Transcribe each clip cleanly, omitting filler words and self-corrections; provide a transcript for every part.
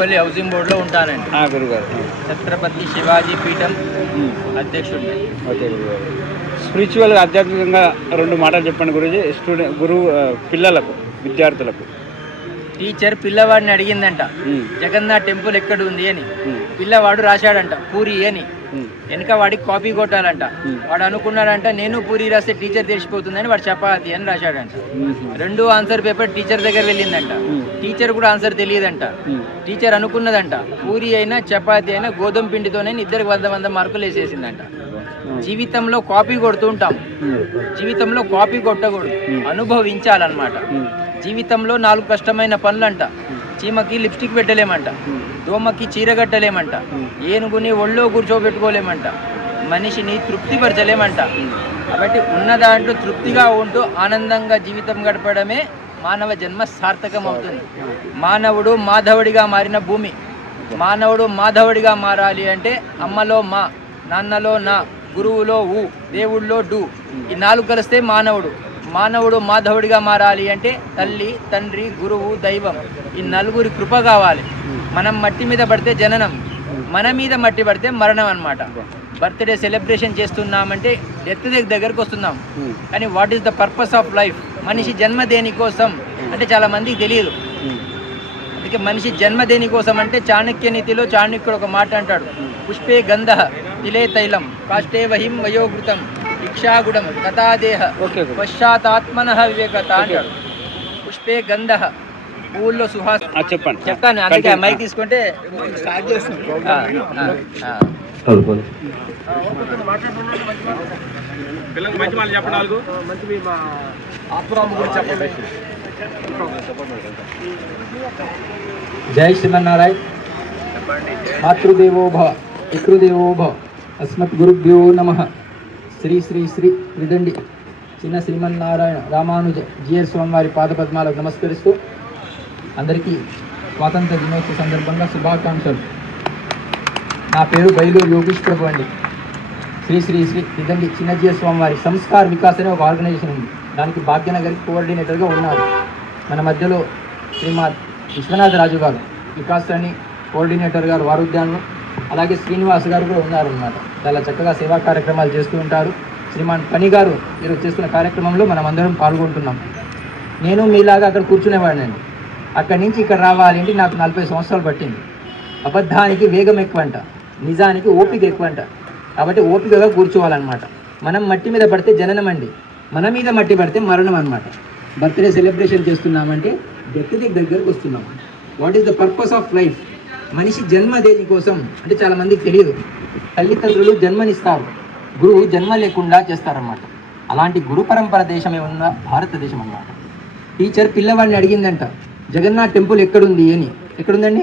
Tadepalli housing బోర్డులో ఉంటానండి. గురుగారు ఛత్రపతి శివాజీ పీఠం అధ్యక్షుడు. ఓకే గురుగారు. స్పిరిచువల్గా ఆధ్యాత్మికంగా 2 మాటలు చెప్పండి గురుజీ. గురువు పిల్లలకు విద్యార్థులకు. టీచర్ పిల్లవాడిని అడిగిందంట జగన్నాథ్ టెంపుల్ ఎక్కడ ఉంది అని. పిల్లవాడు రాశాడంట పూరి అని. వెనక వాడికి కాపీ కొట్టాలంట. వాడు అనుకున్నాడంట నేను పూరి రాస్తే టీచర్ తెలిసిపోతుందని వాడు చపాతి అని రాశాడంట. 2 ఆన్సర్ పేపర్ టీచర్ దగ్గర వెళ్ళిందంట. టీచర్ కూడా ఆన్సర్ తెలియదంట. టీచర్ అనుకున్నదంట పూరి అయినా చపాతి అయినా గోధుమ పిండితోనే ఇద్దరికి 100 మార్కులు వేసేసిందంట. జీవితంలో కాపీ కొడుతూ ఉంటాం, జీవితంలో కాపీ కొట్టకూడదు, అనుభవించాలన్నమాట. జీవితంలో 4 కష్టమైన పనులంట. చీమకి లిప్స్టిక్ పెట్టలేమంట, దోమకి చీర కట్టలేమంట, ఏనుగుని ఒళ్ళో కూర్చోబెట్టుకోలేమంట, మనిషిని తృప్తిపరచలేమంట. కాబట్టి ఉన్న దాంట్లో తృప్తిగా ఉంటూ ఆనందంగా జీవితం గడపడమే మానవ జన్మ సార్థకం అవుతుంది. మానవుడు మాధవుడిగా మారిన భూమి. మానవుడు మాధవుడిగా మారాలి అంటే అమ్మలో మా, నాన్నలో నా, గురువులో ఊ, దేవుళ్ళలో డు, ఈ 4 కలిస్తే మానవుడు. మానవుడు మాధవుడిగా మారాలి అంటే తల్లి, తండ్రి, గురువు, దైవం, ఈ 4 కృప కావాలి. మనం మట్టి మీద పడితే జననం, మన మీద మట్టి పడితే మరణం అన్నమాట. బర్త్డే సెలబ్రేషన్ చేస్తున్నామంటే డెత్ దగ్గరకు వస్తున్నాం. కానీ what is the purpose of life? మనిషి జన్మ దేనికోసం అంటే చాలా మందికి తెలియదు. అందుకే మనిషి జన్మ దేనికోసం అంటే చాణక్య నీతిలో చాణక్యుడు ఒక మాట అంటాడు, పుష్పే గంధ తిలే తైలం కాష్టే వహిం వయోగృతం ఇక్షాగుడం కథాదేహ పశ్చాత్మన వివేకత అంటాడు. పుష్పే గంధ పువ్వుల్లో సుహాసన. చెప్తాను అందుకే మైక్ తీసుకుంటే స్టార్ట్ చేస్తున్నాం. జై శ్రీమన్నారాయణ. మాతృదేవో భవ పితృదేవో భవ అస్మత్ గురుభ్యో నమః. శ్రీ శ్రీ శ్రీ విదండి చిన్న శ్రీమన్నారాయణ రామానుజ జిఆర్ స్వామి వారి పాదపద్మాలకు నమస్కరిస్తూ అందరికీ స్వాతంత్ర దినోత్సవ సందర్భంగా శుభాకాంక్షలు. నా పేరు బైలూరు యోగీష్ ప్రభు అండి. శ్రీ శ్రీ శ్రీ విదండి చిన్న జిఆర్ స్వామి వారి సంస్కార్ వికాస్ అనే ఒక ఆర్గనైజేషన్ ఉంది. దానికి భాగ్యనగర్కి కోఆర్డినేటర్గా ఉన్నారు. మన మధ్యలో శ్రీమాన్ విశ్వనాథరాజు గారు వికాస్ అని కోఆర్డినేటర్ గారు వారు ఉద్యానంలో, అలాగే శ్రీనివాస్ గారు కూడా ఉన్నారన్నమాట. చాలా చక్కగా సేవా కార్యక్రమాలు చేస్తూ ఉంటారు. శ్రీమాన్ పని గారు ఈరోజు చేస్తున్న కార్యక్రమంలో మనం అందరం పాల్గొంటున్నాం. నేను మీలాగా అక్కడ కూర్చునేవాడినండి. అక్కడి నుంచి ఇక్కడ రావాలంటే నాకు 40 సంవత్సరాలు పట్టింది. అబద్ధానికి వేగం ఎక్కువ అంట, నిజానికి ఓపిక ఎక్కువ అంట. కాబట్టి ఓపికగా కూర్చోవాలన్నమాట. మనం మట్టి మీద పడితే జననం అండి, మన మీద మట్టి పడితే మరణం అన్నమాట. బర్త్డే సెలబ్రేషన్ చేస్తున్నామంటే డెత్ దగ్గరకు వస్తున్నాం. What is the purpose of life? మనిషి జన్మ దేనికోసం అంటే చాలామందికి తెలియదు. తల్లిదండ్రులు జన్మనిస్తారు, గురువు జన్మ లేకుండా చేస్తారన్నమాట. అలాంటి గురు పరంపర దేశమే ఉన్న భారతదేశం అన్నమాట. టీచర్ పిల్లవాడిని అడిగిందంట జగన్నాథ్ టెంపుల్ ఎక్కడుంది అని. ఎక్కడుందండి?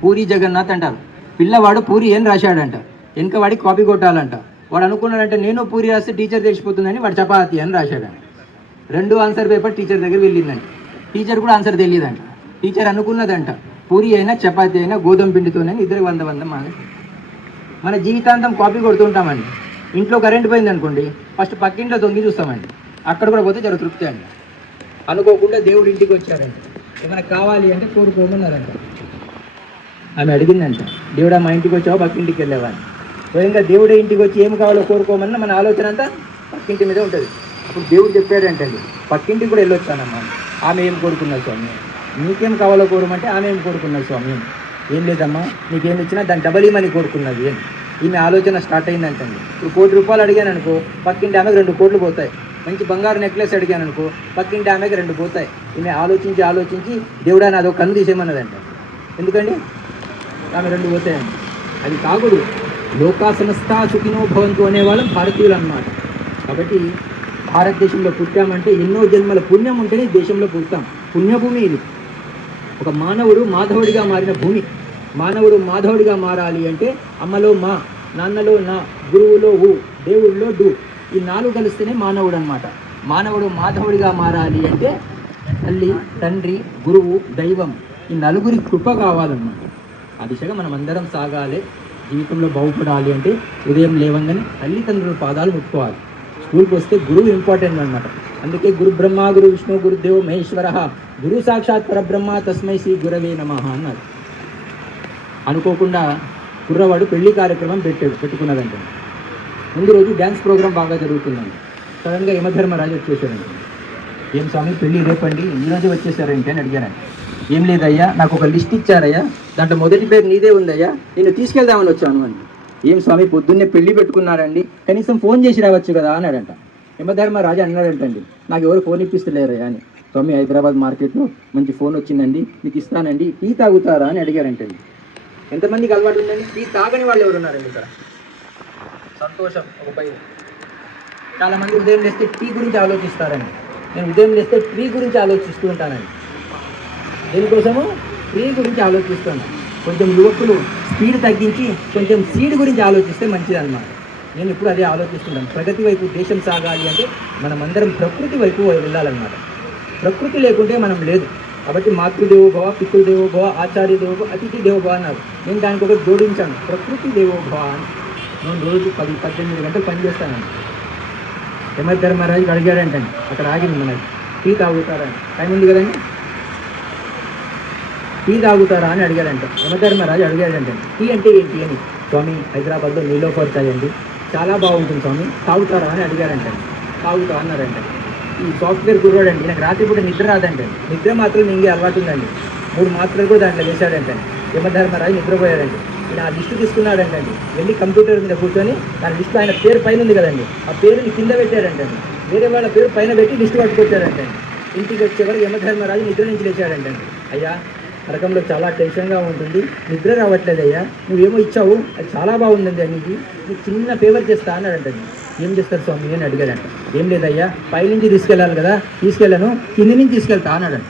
పూరి జగన్నాథ్ అంటారు. పిల్లవాడు పూరి అని రాశాడంట. వెనక వాడికి కాపీ కొట్టాలంట. వాడు అనుకున్నాడంటే నేను పూరి రాస్తే టీచర్ తెలిసిపోతుందని వాడు చపాతి అని రాశాడంట. 2 ఆన్సర్ పేపర్ టీచర్ దగ్గర వెళ్ళిందంట. టీచర్ కూడా ఆన్సర్ తెలియదంట. టీచర్ అనుకున్నదంట పూరి అయినా చపాతి అయినా గోధుమ పిండితోనే ఇద్దరికి 100 మార్కులు. మన జీవితాంతం కాపీ కొడుతుంటామండి. ఇంట్లో కరెంట్ పోయింది అనుకోండి, ఫస్ట్ పక్కింట్లో దొంగి చూస్తామండి. అక్కడ కూడా పోతే జర తృప్తి అండి. అనుకోకుండా దేవుడు ఇంటికి వచ్చారంట. ఏమైనా కావాలి అంటే కోరుకోమన్నారంట. ఆమె అడిగిందంట, దేవుడా మా ఇంటికి వచ్చావా పక్కింటికి వెళ్ళేవాడిని. స్వయంగా దేవుడే ఇంటికి వచ్చి ఏం కావాలో కోరుకోమన్నా మన ఆలోచన అంతా పక్కింటి మీదే ఉంటుంది. అప్పుడు దేవుడు చెప్పాడంటండి పక్కింటికి కూడా వెళ్ళొచ్చానమ్మా. ఆమె ఏం కోరుకున్నది స్వామి? నీకేం కావాలో కోరమంటే ఆమె ఏం కోరుకున్నది స్వామి? ఏం లేదమ్మా, నీకేం ఇచ్చినా దాన్ని డబల్ ఇమని కోరుకున్నది అని. ఈమె ఆలోచన స్టార్ట్ అయిందంటండి. ఇప్పుడు 1 కోటి రూపాయలు అడిగాను అనుకో, పక్కింటి ఆమెకు 2 కోట్లు పోతాయి. మంచి బంగారు నెక్లెస్ అడిగాను అనుకో, పక్కింటి ఆమెకు 2 పోతాయి. ఈమె ఆలోచించి దేవుడా నాదో కన్ను తీసేయమన్నదంట. ఎందుకండి? ఆమె 2 పోతాయండి. అది కాకుడు. లోకా సమస్తా సుఖినో భవంతు అనేవాళ్ళం భారతీయులు అన్నమాట. కాబట్టి భారతదేశంలో పుట్టామంటే ఎన్నో జన్మల పుణ్యం ఉంటేనే దేశంలో పుడతాం. పుణ్యభూమి ఇది. ఒక మానవుడు మాధవుడిగా మారిన భూమి. మానవుడు మాధవుడిగా మారాలి అంటే అమ్మలో మా, నాన్నలో నా, గురువులో ఊ, దేవుడిలో డు, ఈ 4 కలిస్తేనే మానవుడు అన్నమాట. మానవుడు మాధవుడిగా మారాలి అంటే తల్లి, తండ్రి, గురువు, దైవం, ఈ 4 కృప కావాలన్నమాట. ఆ దిశగా మనం అందరం సాగాలి. జీవితంలో బాగుపడాలి అంటే ఉదయం లేవంగానే తల్లిదండ్రుల పాదాలు ముట్టుకోవాలి. స్కూల్కి వస్తే గురువు ఇంపార్టెంట్ అన్నమాట. అందుకే గురు బ్రహ్మ గురు విష్ణు గురుదేవో మహేశ్వర గురు సాక్షాత్ పరబ్రహ్మ తస్మై శ్రీ గురవే నమః అన్నారు. అనుకోకుండా కుర్రవాడు పెళ్లి కార్యక్రమం పెట్టుకున్నదంటే ముందు రోజు డ్యాన్స్ ప్రోగ్రామ్ బాగా జరుగుతుందండి. సడన్గా యమధర్మరాజు వచ్చేసారండి. ఏం స్వామి పెళ్ళి రేపండి ఈరోజు వచ్చేసారంటే అని అడిగారండి. ఏం లేదయ్యా, నాకు ఒక లిస్ట్ ఇచ్చారయ్యా, దాంట్లో మొదటి పేరు నీదే ఉందయ్యా, నేను తీసుకెళ్దామని వచ్చాను అని. ఏం స్వామి పొద్దున్నే పెళ్లి పెట్టుకున్నారండి, కనీసం ఫోన్ చేసి రావచ్చు కదా అన్నాడంట. యమధర్మరాజు అన్నాడంటండి, నాకు ఎవరు ఫోన్ ఇప్పిస్తలేరయ్యా అని. స్వామి హైదరాబాద్ మార్కెట్లో మంచి ఫోన్ వచ్చిందండి, మీకు ఇస్తానండి, టీ తాగుతారా అని అడిగారంటండి. ఎంతమందికి అలవాటు ఉందండి? టీ తాగని వాళ్ళు ఎవరు ఉన్నారండి ఇక్కడ? సంతోషం. ఒక పై చాలామంది ఉదయం లేస్తే టీ గురించి ఆలోచిస్తారండి. నేను ఉదయం లేస్తే ట్రీ గురించి ఆలోచిస్తూ ఉంటానండి. దేనికోసము? ట్రీ గురించి ఆలోచిస్తాను. కొంచెం యువకులు స్పీడ్ తగ్గించి కొంచెం సీడ్ గురించి ఆలోచిస్తే మంచిది అన్నమాట. నేను ఇప్పుడు అదే ఆలోచిస్తున్నాను. ప్రగతి వైపు దేశం సాగాలి అంటే మనం అందరం ప్రకృతి వైపు వెళ్ళాలన్నమాట. ప్రకృతి లేకుంటే మనం లేదు. కాబట్టి మాతృదేవోభవ, పితృదేవోభవ, ఆచార్య దేవోభవ, అతిథి దేవోభవ అన్నారు. నేను దానికి ఒకటి జోడించాను, ప్రకృతి దేవోభవ అని. నేను రోజు 10-18 గంటలు పనిచేస్తానండి. యమధర్మరాజు అడిగాడంటండి, అక్కడ ఆగింది మనకి, టీ తాగుతారని. టైం ఉంది కదండి, టీ తాగుతారా అని అడిగాడంట. యమధర్మరాజు అడిగాడంటండి, టీ అంటే ఏంటి అని. స్వామి హైదరాబాద్లో నీలోఫర్ చాయ్ అండి, చాలా బాగుంటుంది స్వామి, తాగుతారా అని అడిగాడంటండి. తాగుతా అన్నారంట. ఈ సాఫ్ట్వేర్ కుర్రాడండి, నాకు రాత్రిపూట నిద్ర రాదంటండి. నిద్ర మాత్రం ఇంకే అలవాటు ఉందండి. 3 మాత్రలు కూడా దాంట్లో వేశాడంటండి. యమధర్మరాజు నిద్రపోయాడండి. ఈయన ఆ లిస్టు తీసుకున్నాడంటండి. వెళ్ళి కంప్యూటర్ మీద కూర్చొని దాని లిస్టు ఆయన పేరు పైన ఉంది కదండి, ఆ పేరుని కింద పెట్టాడంటండి. వేరే వాళ్ళ పేరు పైన పెట్టి లిస్టు పట్టుకొచ్చాడంటండి. ఇంటికి వచ్చేవారు యమధర్మరాజు నిద్ర నుంచి లేచాడంటండి. అయ్యా, నరకంలో చాలా టెన్షన్గా ఉంటుంది, నిద్ర రావట్లేదయ్యా, నువ్వేమో ఇచ్చావు, అది చాలా బాగుందండి అని నీకు చిన్న ఫేవర్ చేస్తా అన్నాడంటండి. ఏం చేస్తారు స్వామి అని అడిగాడంట. ఏం లేదయ్యా, పైనుంచి తీసుకెళ్ళాలి కదా, తీసుకెళ్ళను, కింది నుంచి తీసుకెళ్తా అన్నాడంట.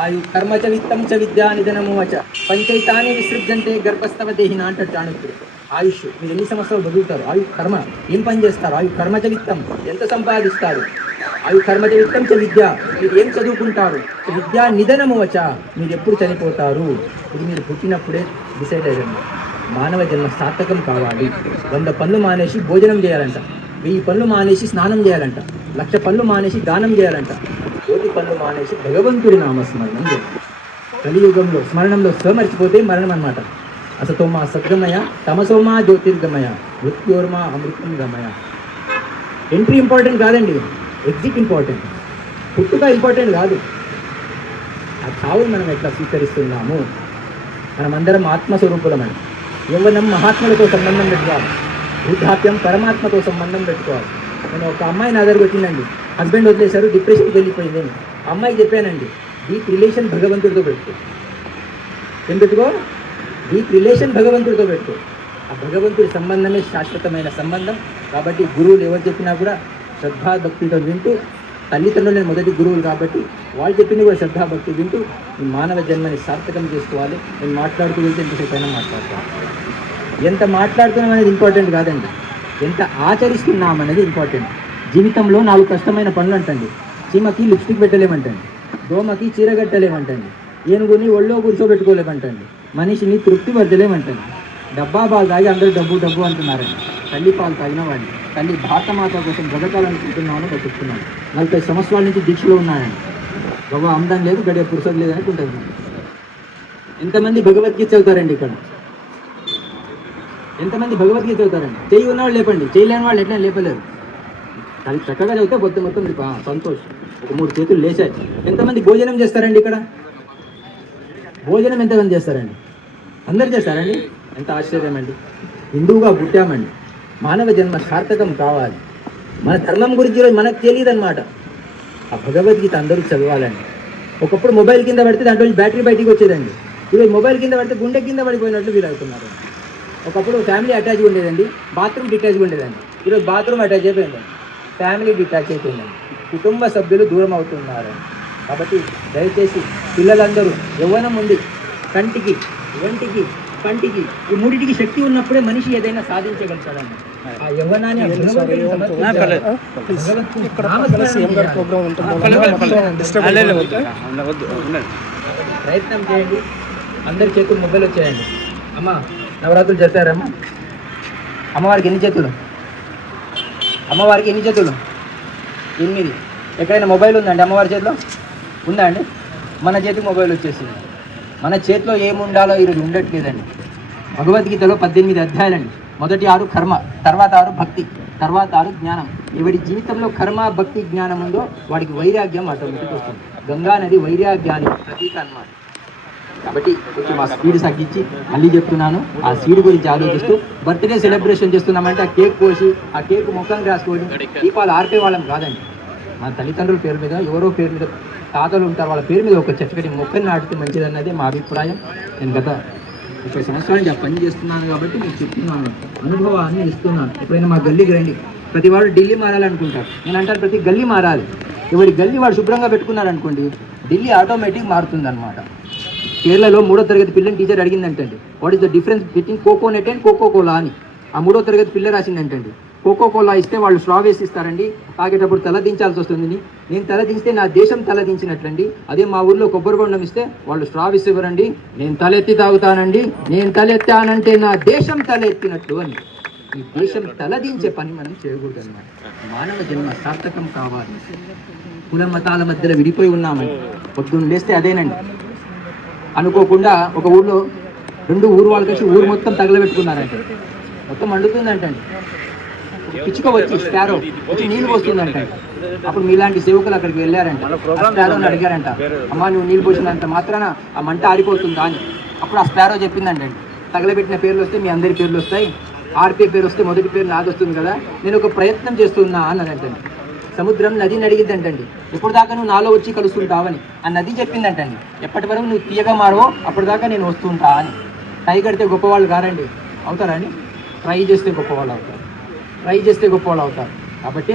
ఆయు కర్మచ విత్తం చ విద్యా నిధనము వచ పంచైతాన్ని విసృజ్యంతే గర్భస్థవ దేహిన అంటాడు చాణక్యుడు. ఆయుష్, మీరు ఎన్ని సంవత్సరాలు బతుకుతారు, ఆయు కర్మ, ఏం పని చేస్తారు, ఆయు కర్మచ విత్తం, ఎంత సంపాదిస్తారు, ఆయు కర్మచ విత్తం చ విద్య, మీరు ఏం చదువుకుంటారు, విద్యా నిధనము వచ, మీరు ఎప్పుడు చనిపోతారు. ఇది మీరు పుట్టినప్పుడే డిసైడ్ అయ్యండి. మానవ జన్మ సార్థకం కావాలి. 100 పనులు మానేసి భోజనం చేయాలంట, 1000 పనులు మానేసి స్నానం చేయాలంట, 1,00,000 పనులు మానేసి దానం చేయాలంట, 1,00,000 పనులు మానేసి భగవంతుడి నామస్మరణం చేయాలి. కలియుగంలో స్మరణంలో మర్చిపోతే మరణం అన్నమాట. అసతోమా సద్గమయ, తమసోమా జ్యోతిర్గమయ, మృత్యోర్మా అమృతం గమయ. ఎంట్రీ ఇంపార్టెంట్ కాదండి, ఎగ్జిట్ ఇంపార్టెంట్. పుట్టుక ఇంపార్టెంట్ కాదు, ఆ చావుని మనం ఎట్లా స్వీకరిస్తున్నాము. మనమందరం ఆత్మస్వరూపులమని. యవ్వనం మహాత్ములతో సంబంధం పెట్టుకోవాలి, వృద్ధాప్యం పరమాత్మతో సంబంధం పెట్టుకోవాలి. నేను ఒక అమ్మాయి నా దగ్గరకు వచ్చిందండి, హస్బెండ్ వదిలేశారు, డిప్రెషన్కి వెళ్ళిపోయింది. ఆ అమ్మాయికి చెప్పానండి, డీప్ రిలేషన్ భగవంతుడితో పెట్టుకో. ఏం పెట్టుకో? డీప్ రిలేషన్ భగవంతుడితో పెట్టుకో. ఆ భగవంతుడి సంబంధమే శాశ్వతమైన సంబంధం. కాబట్టి గురువులు ఎవరు చెప్పినా కూడా శ్రద్ధాభక్తితో వింటూ, తల్లిదండ్రులే మొదటి గురువులు కాబట్టి వాళ్ళు చెప్పింది కూడా శ్రద్ధాభక్తి వింటూ ఈ మానవ జన్మని సార్థకం చేసుకోవాలి. నేను మాట్లాడుతూ వెళ్తే ఎంతసేపు అయినా మాట్లాడతాను. ఎంత మాట్లాడుతున్నాం అనేది ఇంపార్టెంట్ కాదండి, ఎంత ఆచరిస్తున్నాం అనేది ఇంపార్టెంట్. జీవితంలో 4 కష్టమైన పనులు అంటండి. చీమకి లిప్స్టిక్ పెట్టలేమంటండి, దోమకి చీర కట్టలేమంటండి, ఏనుగుని ఒళ్ళో కూర్చోబెట్టుకోలేమంటండి, మనిషిని తృప్తి పరచలేమంటండి. డబ్బా పాలు తాగి అందరూ డబ్బు డబ్బు అంటున్నారండి. తల్లి పాలు తాగిన వాడిని, తల్లి భారతమాత కోసం బ్రతకాలనుకుంటున్నాను, బతుకుతున్నాను. 40 సంవత్సరాల నుంచి దీక్షలో ఉన్నానండి. గొప్ప అందం లేదు, గడియ పురుషుడు లేదు అనుకుంటాను. ఎంతమంది భగవద్గీత చదువుతారండి ఇక్కడ? ఎంతమంది భగవద్గీత చదువుతారండి? చెయ్యి ఉన్నవాళ్ళు లేపండి, చేయలేని వాళ్ళు ఎట్లా లేపలేరు. అది చక్కగా చదివితే మొత్తం సంతోషం. ఒక 3 చేతులు లేచాయి. ఎంతమంది భోజనం చేస్తారండి ఇక్కడ? భోజనం ఎంతమంది చేస్తారండి? అందరు చేస్తారండి. ఎంత ఆశ్చర్యం అండి. హిందువుగా పుట్టామండి, మానవ జన్మ సార్థకం కావాలి. మన ధర్మం గురించి మనకు తెలియదు అనమాట. ఆ భగవద్గీత అందరూ చదవాలండి. ఒకప్పుడు మొబైల్ కింద పడితే దాంట్లో బ్యాటరీ బయటికి వచ్చేదండి. ఈరోజు మొబైల్ కింద పడితే గుండె కింద పడిపోయినట్లు ఫీల్ అవుతున్నారు. ఒకప్పుడు ఫ్యామిలీ అటాచ్ ఉండేదండి, బాత్రూమ్ డిటాచ్ ఉండేదండి. ఈరోజు బాత్రూమ్ అటాచ్ అయిపోయిందండి, ఫ్యామిలీ డిటాచ్ అయిపోయిందండి, కుటుంబ సభ్యులు దూరం అవుతున్నారండి. కాబట్టి దయచేసి పిల్లలందరూ యవ్వనం ఉంది, కంటికి, ఒంటికి, పంటికి, ఈ 3టికి శక్తి ఉన్నప్పుడే మనిషి ఏదైనా సాధించగలుగుతాడండి. ఆ యవ్వనాన్ని ప్రయత్నం చేయండి. అందరి చేతులు మొబైల్ వచ్చేయండి. అమ్మ, నవరాత్రులు జరిపారమ్మా? అమ్మవారికి ఎన్ని చేతులు? అమ్మవారికి ఎన్ని చేతులు? 8. ఎక్కడైనా మొబైల్ ఉందండి అమ్మవారి చేతిలో? ఉందా అండి? మన చేతికి మొబైల్ వచ్చేసింది. మన చేతిలో ఏముండాలో ఈరోజు ఉండట్లేదండి. భగవద్గీతలో 18 అధ్యాయాలండి. మొదటి 6 కర్మ, తర్వాత 6 భక్తి, తర్వాత 6 జ్ఞానం. ఎవరి జీవితంలో కర్మ, భక్తి, జ్ఞానం ఉందో వాడికి వైరాగ్యం ఆటోమేటిక్ వస్తుంది. గంగా నది వైరాగ్యానికి ప్రతీక అన్నమాట. కాబట్టి కొంచెం ఆ స్పీడ్ తగ్గించి మళ్ళీ చెప్తున్నాను, ఆ సీడ్ గురించి ఆలోచిస్తూ బర్త్డే సెలబ్రేషన్ చేస్తున్నామంటే ఆ కేక్ కోసి ఆ కేక్ ముఖం రాసుకొని దీపాలు ఆర్పే వాళ్ళం కాదండి. మన తల్లిదండ్రుల పేరు మీద, ఎవరో పేరు మీద, తాతలు ఉంటారు వాళ్ళ పేరు మీద ఒక చక్కటి మొక్కని నాటితే మంచిదన్నది మా అభిప్రాయం. నేను గత 30 సంవత్సరాలు నేను పని చేస్తున్నాను కాబట్టి మీకు చెప్తున్నాను, అనుభవాన్ని ఇస్తున్నాను. ఎప్పుడైనా మా గల్లీకి రండి. ప్రతి వాడు ఢిల్లీ మారాలనుకుంటారు. నేను అంటాను ప్రతి గల్లీ మారాలి. ఎవరి గల్లీ వాడు శుభ్రంగా పెట్టుకున్నాడు అనుకోండి, ఢిల్లీ ఆటోమేటిక్ మారుతుంది అనమాట. కేరళలో 3వ తరగతి పిల్లని టీచర్ అడిగిందంటండి, what is the difference between coconut and Coca Cola అని. ఆ 3వ తరగతి పిల్ల రాసిందంటండి, కోకోకోలా ఇస్తే వాళ్ళు స్ట్రా వేసి ఇస్తారండి, తాగేటప్పుడు తల దించాల్సి వస్తుంది. నేను తల దించితే నా దేశం తల దించినట్లండి. అదే మా ఊర్లో కొబ్బరి బొండం ఇస్తే వాళ్ళు స్ట్రా వేసి ఇవ్వరండి, నేను తలెత్తి తాగుతానండి, నేను తలెత్తానంటే నా దేశం తల ఎత్తినట్టు అని. ఈ దేశం తలదించే పని మనం చేయకూడదు అన్నమాట. మానవ జన్మ సార్థకం కావాలి. కుల మతాల మధ్యలో విడిపోయి ఉన్నామని పొద్దున్న లేస్తే అదేనండి. అనుకోకుండా ఒక ఊర్లో 2 ఊరు వాళ్ళు కలిసి ఊరు మొత్తం తగలబెట్టుకున్నారంటే, మొత్తం మండుతుందంటండి. పిచ్చుక వచ్చి స్పారో వచ్చి నీళ్ళు పోస్తుందంట. అప్పుడు మీలాంటి సేవకులు అక్కడికి వెళ్ళారంట. స్పారోని అడిగారంట, అమ్మా నువ్వు నీళ్ళు పోసినంత మాత్రాన ఆ మంట ఆరిపోతుందా అని. అప్పుడు ఆ స్పారో చెప్పిందంటండి, తగలబెట్టిన పేర్లు వస్తే మీ అందరి పేర్లు వస్తాయి, ఆర్పే పేరు వస్తే మొదటి పేరు నాది వస్తుంది కదా, నేను ఒక ప్రయత్నం చేస్తున్నా అన్నదంటండి. సముద్రం నదిని అడిగిద్దంటండి, ఎప్పుడు దాకా నువ్వు నాలో వచ్చి కలుస్తుంటావని. ఆ నది చెప్పిందంటండి, ఎప్పటి వరకు నువ్వు తీయగా మారవో అప్పటిదాకా నేను వస్తుంటా అని. ట్రై కడితే గొప్పవాళ్ళు కారండి, అవుతారా అని? ట్రై చేస్తే గొప్పవాళ్ళు అవుతారు, ట్రై చేస్తే గొప్పవాళ్ళు అవుతారు. కాబట్టి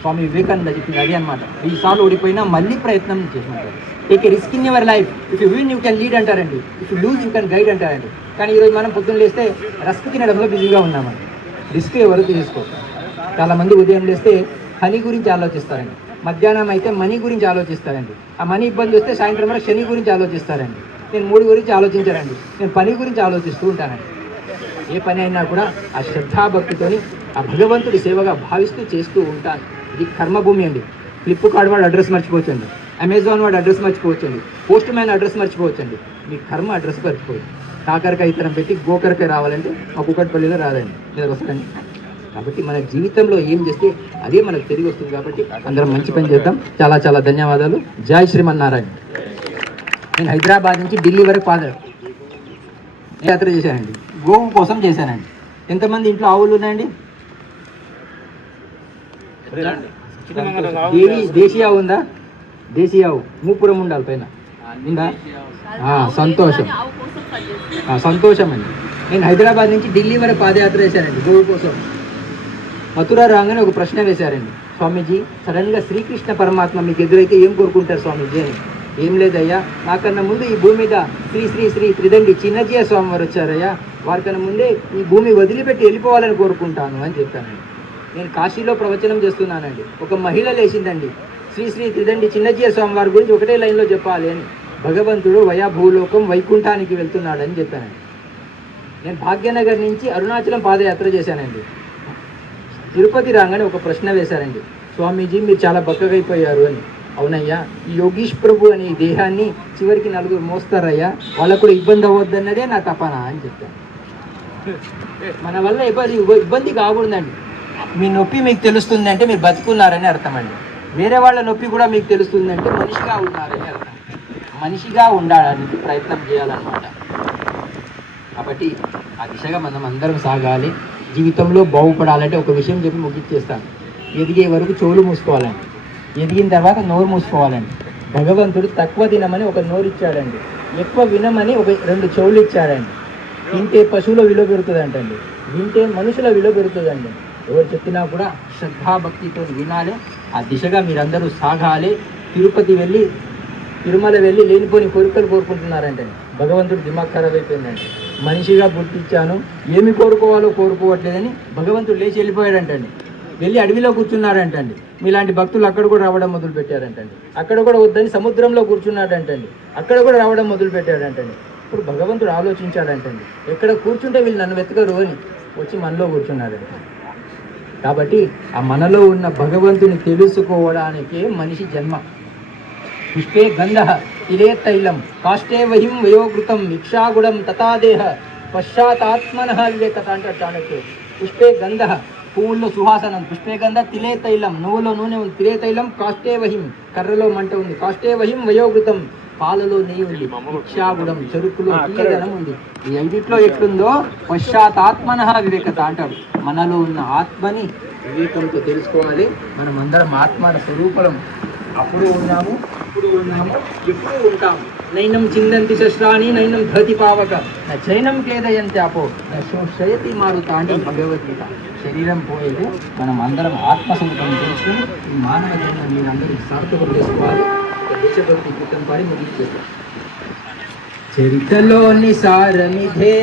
స్వామి వివేకానంద చెప్పింది అదే అనమాట. 10 సార్లు ఓడిపోయినా మళ్ళీ ప్రయత్నం చేసుకుంటారు. Take a risk in your life, if you win you can lead అంటారండి, if you lose you can guide అంటారండి. కానీ ఈరోజు మనం పొద్దున్న లేస్తే రస్క్ తినడంలో బిజీగా ఉన్నామండి. రిస్క్ ఎవరు తీసుకోరు. చాలామంది ఉదయం లేస్తే హనీ గురించి ఆలోచిస్తారండి, మధ్యాహ్నం అయితే మనీ గురించి ఆలోచిస్తారండి, ఆ మనీ ఇబ్బంది వస్తే సాయంత్రం వరకు శని గురించి ఆలోచిస్తారండి. నేను 3 గురించి ఆలోచించారండి, నేను పని గురించి ఆలోచిస్తూ ఉంటానండి. ఏ పని అయినా కూడా ఆ శ్రద్ధాభక్తితోని ఆ భగవంతుడి సేవగా భావిస్తూ చేస్తూ ఉంటాను. ఇది కర్మభూమి అండి. ఫ్లిప్కార్ట్ వాడు అడ్రస్ మర్చిపోవచ్చండి, అమెజాన్ వాడు అడ్రస్ మర్చిపోవచ్చండి, పోస్ట్ మ్యాన్ అడ్రస్ మర్చిపోవచ్చండి, మీ కర్మ అడ్రస్ మర్చిపోవచ్చు. కాకరకాయ ఇతరం పెట్టి గోకరకాయ రావాలంటే మా కుకట్పల్లిలో రాదండి, మీరు వస్తారండి. కాబట్టి మన జీవితంలో ఏం చేస్తే అదే మనకు తిరిగి వస్తుంది. కాబట్టి అందరం మంచి పని చేద్దాం. చాలా చాలా ధన్యవాదాలు. జై శ్రీమన్నారాయణ. నేను హైదరాబాద్ నుంచి ఢిల్లీ వరకు యాత్ర చేశానండి, గోవు కోసం చేశానండి. ఎంతమంది ఇంట్లో ఆవులు ఉన్నాయండి? దేశీ ఆవు ఉందా? దేశీ ఆవు మూపురం ఉండాలి పైన, ఉందా? సంతోషం, సంతోషం అండి. నేను హైదరాబాద్ నుంచి ఢిల్లీ వరకు పాదయాత్ర చేశానండి గోవు కోసం. మథుర రాగానే ఒక ప్రశ్న వేశారండి, స్వామీజీ సడన్గా శ్రీకృష్ణ పరమాత్మ మీకు ఎదురైతే ఏం కోరుకుంటారు స్వామీజీ అని. ఏం లేదయ్యా, నాకన్నా ముందు ఈ భూమి మీద శ్రీ శ్రీ శ్రీ త్రిదండి చిన్నజీయ స్వామి వారు వచ్చారయ్యా, వారికన్నా ముందే ఈ భూమి వదిలిపెట్టి వెళ్ళిపోవాలని కోరుకుంటాను అని చెప్పానండి. నేను కాశీలో ప్రవచనం చేస్తున్నానండి, ఒక మహిళ లేచిందండి, శ్రీ శ్రీ త్రిదండి చిన్నజీయ స్వామి వారి గురించి ఒకటే లైన్లో చెప్పాలి అని. భగవంతుడు వయా భూలోకం వైకుంఠానికి వెళ్తున్నాడని చెప్పానండి. నేను భాగ్యనగర్ నుంచి అరుణాచలం పాదయాత్ర చేశానండి. తిరుపతి రాగానే ఒక ప్రశ్న వేశారండి, స్వామీజీ మీరు చాలా బక్కగైపోయారు అని. అవునయ్యా, ఈ యోగీష్ ప్రభు అనే ఈ దేహాన్ని చివరికి 4 మోస్తారయ్యా, వాళ్ళకు కూడా ఇబ్బంది అవ్వద్దన్నదే నా తపన అని చెప్పాను. మన వల్ల ఇబ్బంది కాకూడదండి. మీ నొప్పి మీకు తెలుస్తుంది అంటే మీరు బతుకున్నారని అర్థం అండి. వేరే వాళ్ళ నొప్పి కూడా మీకు తెలుస్తుంది అంటే మనిషిగా ఉన్నారని అర్థం. మనిషిగా ఉండాలని ప్రయత్నం చేయాలన్నమాట. కాబట్టి ఆ దిశగా మనం అందరం సాగాలి. జీవితంలో బాగుపడాలంటే ఒక విషయం చెప్పి ముగించేస్తాను, ఎదిగే వరకు చెవులు మూసుకోవాలండి, ఎదిగిన తర్వాత నోరు మూసుకోవాలండి. భగవంతుడు తక్కువ తినమని ఒక నోరు ఇచ్చాడండి, ఎక్కువ వినమని ఒక 2 చెవులు ఇచ్చాడండి. వింటే పశువుల విలువ పెరుగుతుందంటండి, వింటే మనుషుల విలువ పెరుగుతుందండి. ఎవరు చెప్పినా కూడా శ్రద్ధాభక్తితో వినాలి. ఆ దిశగా మీరందరూ సాగాలి. తిరుమల వెళ్ళి లేనిపోని కోరికలు కోరుకుంటున్నారంటే భగవంతుడు దిమాగ్ ఖరాబ్ అయిపోయిందండి. మనిషిగా గుర్తించాను, ఏమి కోరుకోవాలో కోరుకోవట్లేదని భగవంతుడు లేచి వెళ్ళిపోయాడంటండి. వెళ్ళి అడవిలో కూర్చున్నాడంటండి. మీలాంటి భక్తులు అక్కడ కూడా రావడం మొదలు పెట్టారంటండి. అక్కడ కూడా వద్దని సముద్రంలో కూర్చున్నాడంటండి. అక్కడ కూడా రావడం మొదలు పెట్టాడంటండి. ఇప్పుడు భగవంతుడు ఆలోచించాడంటండి, ఎక్కడ కూర్చుంటే వీళ్ళు నన్ను వెతకరు అని వచ్చి మనలో కూర్చున్నాడంట. కాబట్టి ఆ మనలో ఉన్న భగవంతుని తెలుసుకోవడానికే మనిషి జన్మ. పుష్పే గంధ తిలే తైలం కాష్టే వహిం వయోకృతం ఇక్షాగుణం తథాదేహ పశ్చాత్మన వివేకత అంటాడు చాణక్యుడు. పుష్పే గంధ పువ్వుల్లో సువాసనం, పుష్పే గంధ తిలే తైలం నువ్వులో నూనె ఉంది, తిలే తైలం కాష్టే వహిం కర్రలో మంట ఉంది, కాష్టే వహిం వయోకృతం పాలలో నెయ్యి ఉంది, ఇక్షాగుణం చెరుకులో తీయదనం ఉంది. ఈ ఐదిట్లో ఎట్లుందో పశ్చాత్మన వివేకత అంటాడు. మనలో ఉన్న ఆత్మని వివేకంతో తెలుసుకోవాలి. మనం అందరం ఆత్మ స్వరూపం. అప్పుడు ఉన్నాము, ఇప్పుడు ఉన్నాము, ఎప్పుడు ఉంటాము. నైనం చిందంతి శస్త్రాన్ని నైనం ధతి పావక నా చైనం కేదయంతి అపో నా శోషయతి మారుతా అంటే భగవద్గీత. శరీరం పోయేది, మనం అందరం ఆత్మస్వరూపం తెలుసుకుని ఈ మానవ జన్మ మీరందరూ సార్థకం చేసుకోవాలి. దేశభక్తి గీతం పాడి ముగించేస్తాం. చరితలోని సారమిదే,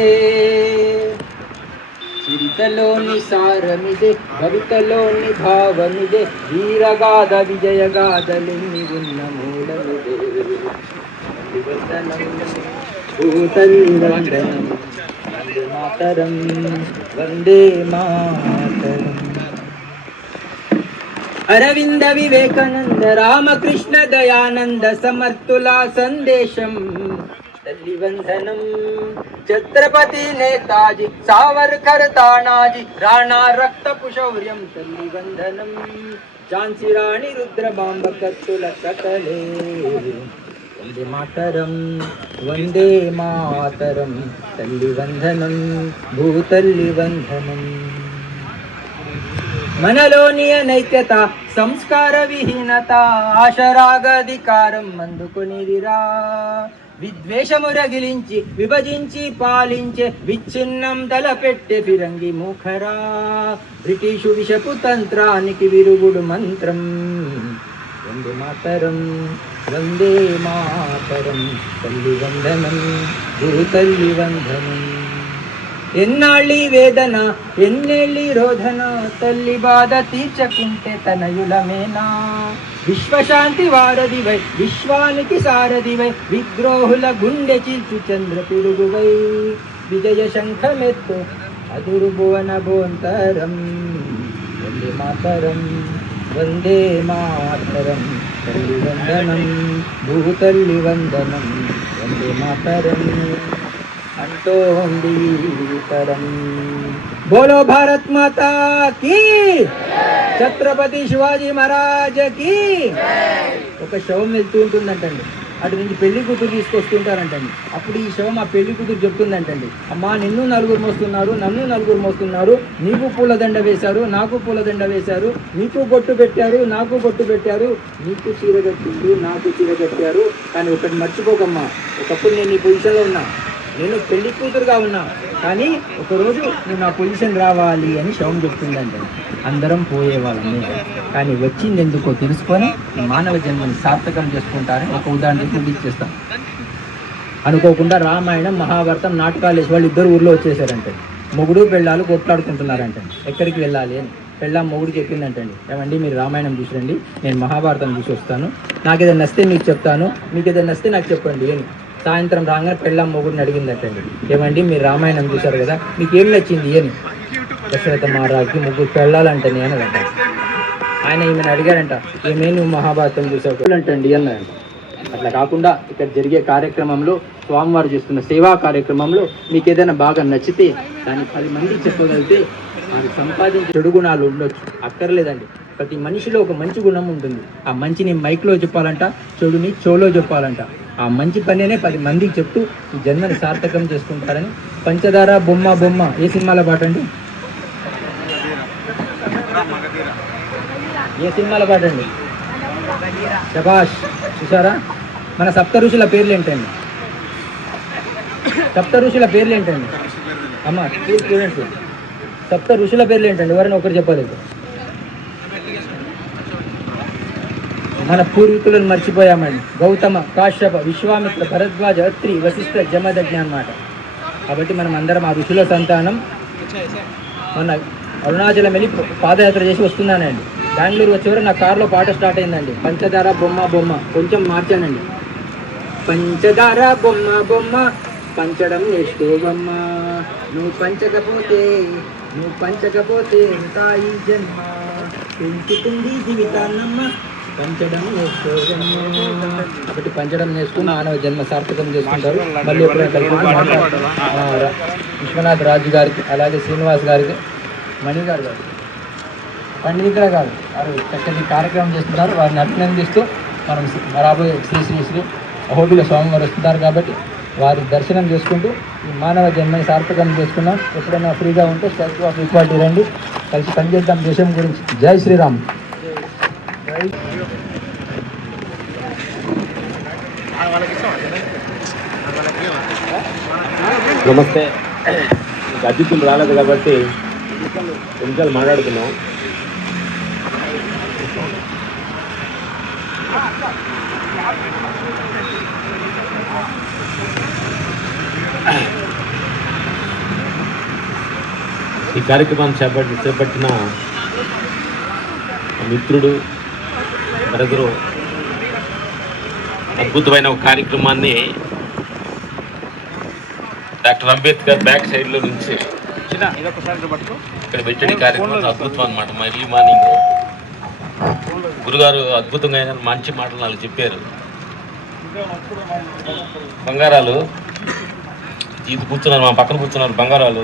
చరితలోని సారమిదే, భవితలోని భావమిదే, వీరగాథ విజయగాథలెన్ని ఉన్న మూలమిదే. భూతల్లివందనం వందే మాతరం, వందే మాతరం. అరవింద వివేకానంద రామకృష్ణ దయానంద సమర్థుల సందేశం తల్లి వందనం. ఛత్రపతి నేతాజీ సావర్కర్ తానాజీ రాణా రక్తపు శౌర్యం తల్లి వందనం. ఝాన్సీ రాణి రుద్రబాంబ కత్తుల కథలే వందే మాతరం, వందే మాతరం. తల్లి వందనం, భూతల్లి వందనం. మనలోని అనైక్యత సంస్కార విహీనత ఆశరాగధికారం అందుకునిదిరా. విద్వేషము రగిలించి విభజించి పాలించే విచ్ఛిన్నం తలపెట్టే ఫిరంగి ముఖరా. బ్రిటిషు విషపు తంత్రానికి విరుగుడు మంత్రం వందే మాతరం, వందే మాతరం. తల్లి వందనం, భూతల్లి వందనం. ఎన్నాళ్ళి వేదన ఎన్నేళ్ళి రోధన తల్లి బాధ తీర్చకుంటే తనయులమేనా. విశ్వశాంతి వారధివై విశ్వానికి సారథివై విద్రోహుల గుండె చీల్చు చంద్ర పిడుగువై విజయ శంఖమెత్తు అదురు భువన భోంతరం. వందే మాతరం, వందే మాతరం. తల్లి వందనం, భూతల్లి వందనం. వందే మాతరం అంటోంది తరం. బోలో భారత్ మాతా కీ, ఛత్రపతి శివాజీ మహారాజ్ కీ. ఒక శవం వెళ్తూ ఉంటుందంటండి, అటు నుంచి పెళ్లి కూతురు తీసుకొస్తుంటారంటండి. అప్పుడు ఈ శవం ఆ పెళ్లి కూతురు చెప్తుందంటండి, అమ్మా నిన్ను నలుగురు మోస్తున్నారు, నన్ను నలుగురు మోస్తున్నారు, నీకు పూలదండ వేశారు, నాకు పూలదండ వేశారు, నీకు బొట్టు పెట్టారు, నాకు బొట్టు పెట్టారు, నీకు చీర కట్టిండు, నాకు చీర కట్టారు. కానీ ఒకటి మర్చిపోకమ్మా, ఒకప్పుడు నేను ఈ పొజిషన్లో ఉన్నా, నేను పెళ్లి కూతురుగా ఉన్నా, కానీ ఒకరోజు నేను నా పొజిషన్ రావాలి అని శవం చెప్తుందంటే అందరం పోయేవాళ్ళని. కానీ వచ్చింది ఎందుకో తెలుసుకొని మానవ జన్మని సార్థకం చేసుకుంటారని ఒక ఉదాహరణ ముగించేస్తాం. అనుకోకుండా రామాయణం మహాభారతం నాటకాలు వేసి వాళ్ళు ఇద్దరు ఊర్లో వచ్చేసారంటే, మొగుడు పెళ్ళాలు కొట్లాడుకుంటున్నారంటే ఎక్కడికి వెళ్ళాలి అని పెళ్ళాం మొగుడు చెప్పిందంటండి, ఏమండి మీరు రామాయణం చూసిరండి, నేను మహాభారతం చూసి వస్తాను, నాకు ఏదైనా నస్తే మీకు చెప్తాను, మీకు ఏదైనా నస్తే నాకు చెప్పండి అని. సాయంత్రం రాగానే పెళ్ళాం మొగుడిని అడిగిందటండి, ఏమండి మీరు రామాయణం చూశారు కదా, మీకు ఏం నచ్చింది అని. దశరథ మహారాజుకి ముగ్గురు పెళ్ళాలంటని అన్నదంట. ఆయన ఈమెను అడిగారంట, ఏమే నువ్వు మహాభారతం చూసావు అంటండి అన్నారంట. అట్లా కాకుండా ఇక్కడ జరిగే కార్యక్రమంలో, స్వామివారు చేస్తున్న సేవా కార్యక్రమంలో మీకు ఏదైనా బాగా నచ్చితే దాన్ని 10 మందికి చెప్పగలిగితే వారు సంపాదించే చెడు గుణాలు ఉండొచ్చు, అక్కర్లేదండి. ప్రతి మనిషిలో ఒక మంచి గుణం ఉంటుంది. ఆ మంచిని మైక్లో చెప్పాలంట, చెడుని చెవులో చెప్పాలంట. ఆ మంచి పనినే 10 మందికి చెప్తూ ఈ జన్మని సార్థకం చేసుకుంటారని. పంచదార బొమ్మ బొమ్మ ఏ సినిమాలో పాట అండి? ఏ సినిమాలో పాట అండి? శభాష్. చూసారా? మన సప్త ఋషుల పేర్లు ఏంటండి? సప్త ఋషుల పేర్లు ఏంటండి? అమ్మ స్టూడెంట్స్, సప్త ఋషుల పేర్లు ఏంటండి? ఎవరైనా ఒకరు చెప్పలేదు. మన పూర్వీకులను మర్చిపోయామండి. గౌతమ, కాశ్యప, విశ్వామిత్ర, భరద్వాజ, అత్రి, వశిష్ఠ, జమదగ్ని అన్నమాట. కాబట్టి మనం అందరం ఆ ఋషుల సంతానం. మన అరుణాచలం వెళ్ళి పాదయాత్ర చేసి వస్తున్నానండి. బెంగళూరు వచ్చేవరకు నా కారులో పాట స్టార్ట్ అయిందండి, పంచదార బొమ్మ బొమ్మ. కొంచెం మార్చానండి, పంచదార బొమ్మ బొమ్మ పంచడం నేర్చుకోవమ్మా. నువ్వు పంచకపోతే ఇంకా ఈ జన్మ పెంచుతుంది జీవితాన్నమ్మ. పంచడం నేర్చుకోవమ్మా. కాబట్టి పంచడం నేర్చుకుని మానవ జన్మ సార్థకం చేసుకుంటారు. మళ్ళీ ఎప్పుడైనా కలిసి విశ్వనాథ్ రాజు గారికి, అలాగే శ్రీనివాస్ గారికి, మణి గారికి, పండితుల గారు వారు చక్కటి కార్యక్రమం చేస్తున్నారు. వారిని అభినందిస్తూ మనం రాబోయే శ్రీ శ్రీ శ్రీ అహోబిల స్వామివారు వస్తున్నారు కాబట్టి వారి దర్శనం చేసుకుంటూ ఈ మానవ జన్మని సార్థకం చేసుకున్నాం. ఎప్పుడైనా ఫ్రీగా ఉంటే స్టాచ్యూ ఆఫ్ ఈక్వాలిటీ రండి, కలిసి పనిచేద్దాం దేశం గురించి. జై శ్రీరామ్. నమస్తే. అతిథులు రాలేదు కాబట్టి నిమిషాలు మాట్లాడుతున్నాం. ఈ కార్యక్రమాన్ని చేపట్టిన మిత్రుడు బ్రదరు అద్భుతమైన ఒక కార్యక్రమాన్ని డాక్టర్ అంబేద్కర్ బ్యాక్ సైడ్లో నుంచి ఇక్కడ పెట్టిన కార్యక్రమం అద్భుతం అనమాట. ఎర్లీ మార్నింగ్ గురుగారు అద్భుతంగా మంచి మాటలు నాకు చెప్పారు. బంగారాలు ఇది కూర్చున్నారు, మా పక్కన కూర్చున్నారు బంగారాలు.